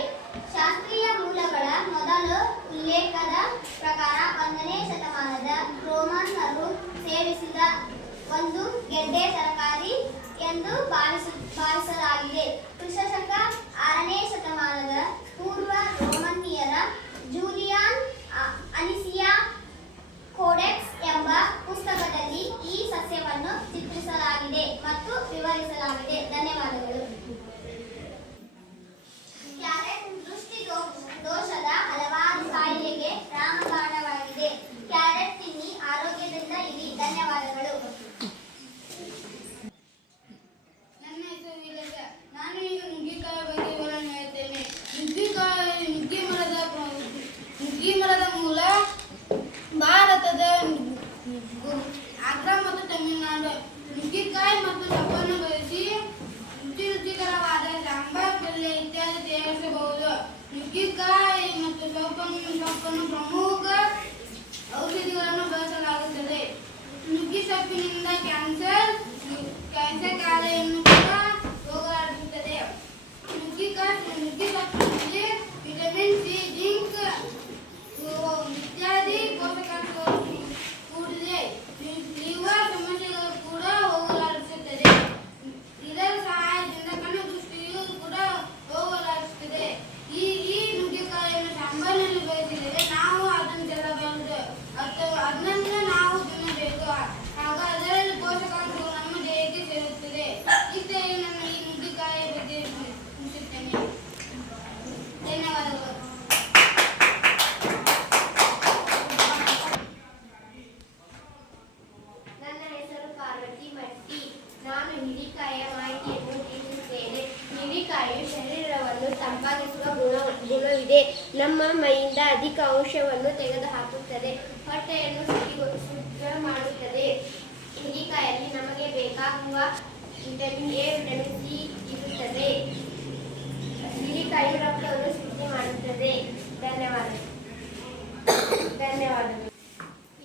ಶಾಸ್ತ್ರೀಯ ಮೂಲಗಳ ಮೊದಲ ಉಲ್ಲೇಖದ ಪ್ರಕಾರ 1ನೇ ಶತಮಾನದ ರೋಮನ್ನರು ಸೇವಿಸಿದ ಒಂದು ಗೆಡ್ಡೆ ತರಕಾರಿ ಎಂದು ಭಾವಿಸಲಾಗಿದೆ. ಕ್ರಿಸ್ತಶಕ 6ನೇ ಶತಮಾನದ ಪೂರ್ವ ರೋಮನ್ನೀಯರ ಜೂಲಿಯಾನ್ ಅನಿಸಿಯಾ ಕೋಡೆಕ್ಸ್ ಎಂಬ ಪುಸ್ತಕದಲ್ಲಿ ಈ ಸಸ್ಯವನ್ನು ಚಿತ್ರಿಸಲಾಗಿದೆ ಮತ್ತು ವಿವರಿಸಲಾಗಿದೆ. ಧನ್ಯವಾದಗಳು. ಕ್ಯಾರೆಟ್ ನುಗ್ಗಿಕಾಯಿ ಮತ್ತು ಸೊಪ್ಪನ್ನು ಬಳಸಿ ರುಚಿಕರವಾದ ಸಾಂಬಾರ್ ಪಲ್ಯ ಇತ್ಯಾದಿ ತಯಾರಿಸಬಹುದು. ನುಗ್ಗಿಕಾಯಿ ಮತ್ತು ಸೊಪ್ಪನ್ನು ಪ್ರಮುಖ ಔಷಧಿಗಳನ್ನು ಬಳಸಲಾಗುತ್ತದೆ. ನುಗ್ಗಿ ಸೊಪ್ಪಿನಿಂದ ಕ್ಯಾನ್ಸರ್ ಕಾಯಿಲೆಯನ್ನು ಕೂಡ ಹೋಗಲಾಡಿಸುತ್ತದೆ. ನುಗ್ಗಿ ಸೊಪ್ಪಿನಲ್ಲಿ ವಿಟಮಿನ್ ಸಿ, ಜಿಂಕ್ ಇತ್ಯಾದಿ ಪೋಷಕಾಂಶಗಳು ಕೂಡಿದೆ. ಲಿವರ್ ಸಮಸ್ಯೆಗಳು ಕೂಡ ಹೋಗಲಾಡಿಸುತ್ತದೆ. ಇದರ ಸಹಾಯದಿಂದ ಕಣ್ಣು ದೃಷ್ಟಿಯು ಕೂಡ ಹೋಗಲಾಡಿಸುತ್ತದೆ. ಈ ನುಗ್ಗೆಕಾಯಿಯನ್ನು ಸಾಂಬಾರಿನಲ್ಲಿ ಬಳಸಿದರೆ ನಾವು ಅದನ್ನು ಚೆಲ್ಲಬಹುದು ಅಥವಾ ಅದನ್ನು ನಾವು ತಿನ್ನಬೇಕು. ಆಗ ಅದರಲ್ಲಿ ಪೋಷಕಾಂಶಗಳು ನಮ್ಮ ದೇಹಕ್ಕೆ ಸೇರುತ್ತದೆ. ಇಷ್ಟೇ ನನ್ನ ಈ ನುಗ್ಗೆಕಾಯಿಯ ಬಗ್ಗೆ ಮುಗಿಸುತ್ತೇನೆ. ಧನ್ಯವಾದಗಳು. ನನ್ನ ಹೆಸರು ಪಾರ್ವತಿ ಮಟ್ಟಿ. ನಾನು ಹಿರಿಕಾಯಿಯ ಮಾಹಿತಿಯನ್ನು ತಿಳಿಸುತ್ತೇನೆ. ಹಿರಿಕಾಯಿಯು ಶರೀರವನ್ನು ತಂಪಾಗಿಸುವ ಗುಣವಿದೆ. ನಮ್ಮ ಮೈಯಿಂದ ಅಧಿಕ ಅಂಶವನ್ನು ತೆಗೆದುಹಾಕುತ್ತದೆ. ಹೊಟ್ಟೆಯನ್ನು ಶುದ್ಧ ಮಾಡುತ್ತದೆ. ಹಿರಿಕಾಯಲ್ಲಿ ನಮಗೆ ಬೇಕಾಗುವ ವಿಟಮಿನ್ ಎ, ವಿಟಮಿನ್ ಸಿ ಇರುತ್ತದೆ. ಹಿರಿಕಾಯಿ ರಕ್ತವನ್ನು ಶುದ್ಧಿ ಮಾಡುತ್ತದೆ. ಧನ್ಯವಾದಗಳು.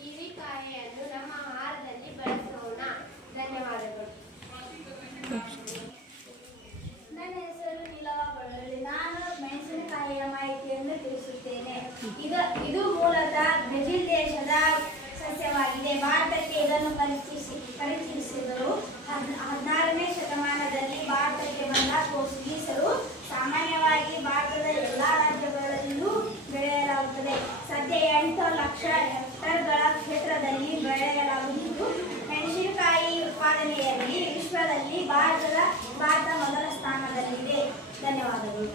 ಹಿರಿಕಾಯಿಯನ್ನು ನಮ್ಮ ಆಹಾರದಲ್ಲಿ ಬಳಸೋಣ. ಧನ್ಯವಾದಗಳು. ನನ್ನ ಹೆಸರು ನೀಲವ ಬಳ್ಳೊಳ್ಳಿ. ನಾನು ಮೆಣಸಿನಕಾಯಿಯ ಮಾಹಿತಿಯನ್ನು ತಿಳಿಸುತ್ತೇನೆ. ಇದು ಮೂಲತಃ ಬ್ರೆಜಿಲ್ ದೇಶದ ಸಸ್ಯವಾಗಿದೆ. ಭಾರತಕ್ಕೆ ಇದನ್ನು ಪರಿಚಯಿಸಿದರು. 16ನೇ ಶತಮಾನದಲ್ಲಿ ಭಾರತಕ್ಕೆ ಬಂದ ಪೋರ್ಚುಗೀಸರು. ಸಾಮಾನ್ಯವಾಗಿ ಭಾರತದ ಎಲ್ಲ ರಾಜ್ಯಗಳಲ್ಲೂ ಬೆಳೆಯಲಾಗುತ್ತದೆ. ಸದ್ಯ 8 ಲಕ್ಷ ಹೆಕ್ಟೇರ್ಗಳ ಕ್ಷೇತ್ರದಲ್ಲಿ ಬೆಳೆಯಲಾಗುತ್ತಿದ್ದು, ಮೆಣಸಿನಕಾಯಿ ಉತ್ಪಾದನೆಯಲ್ಲಿ ವಿಶ್ವದಲ್ಲಿ ಭಾರತ ಮೊದಲ ಸ್ಥಾನದಲ್ಲಿದೆ. ಧನ್ಯವಾದಗಳು.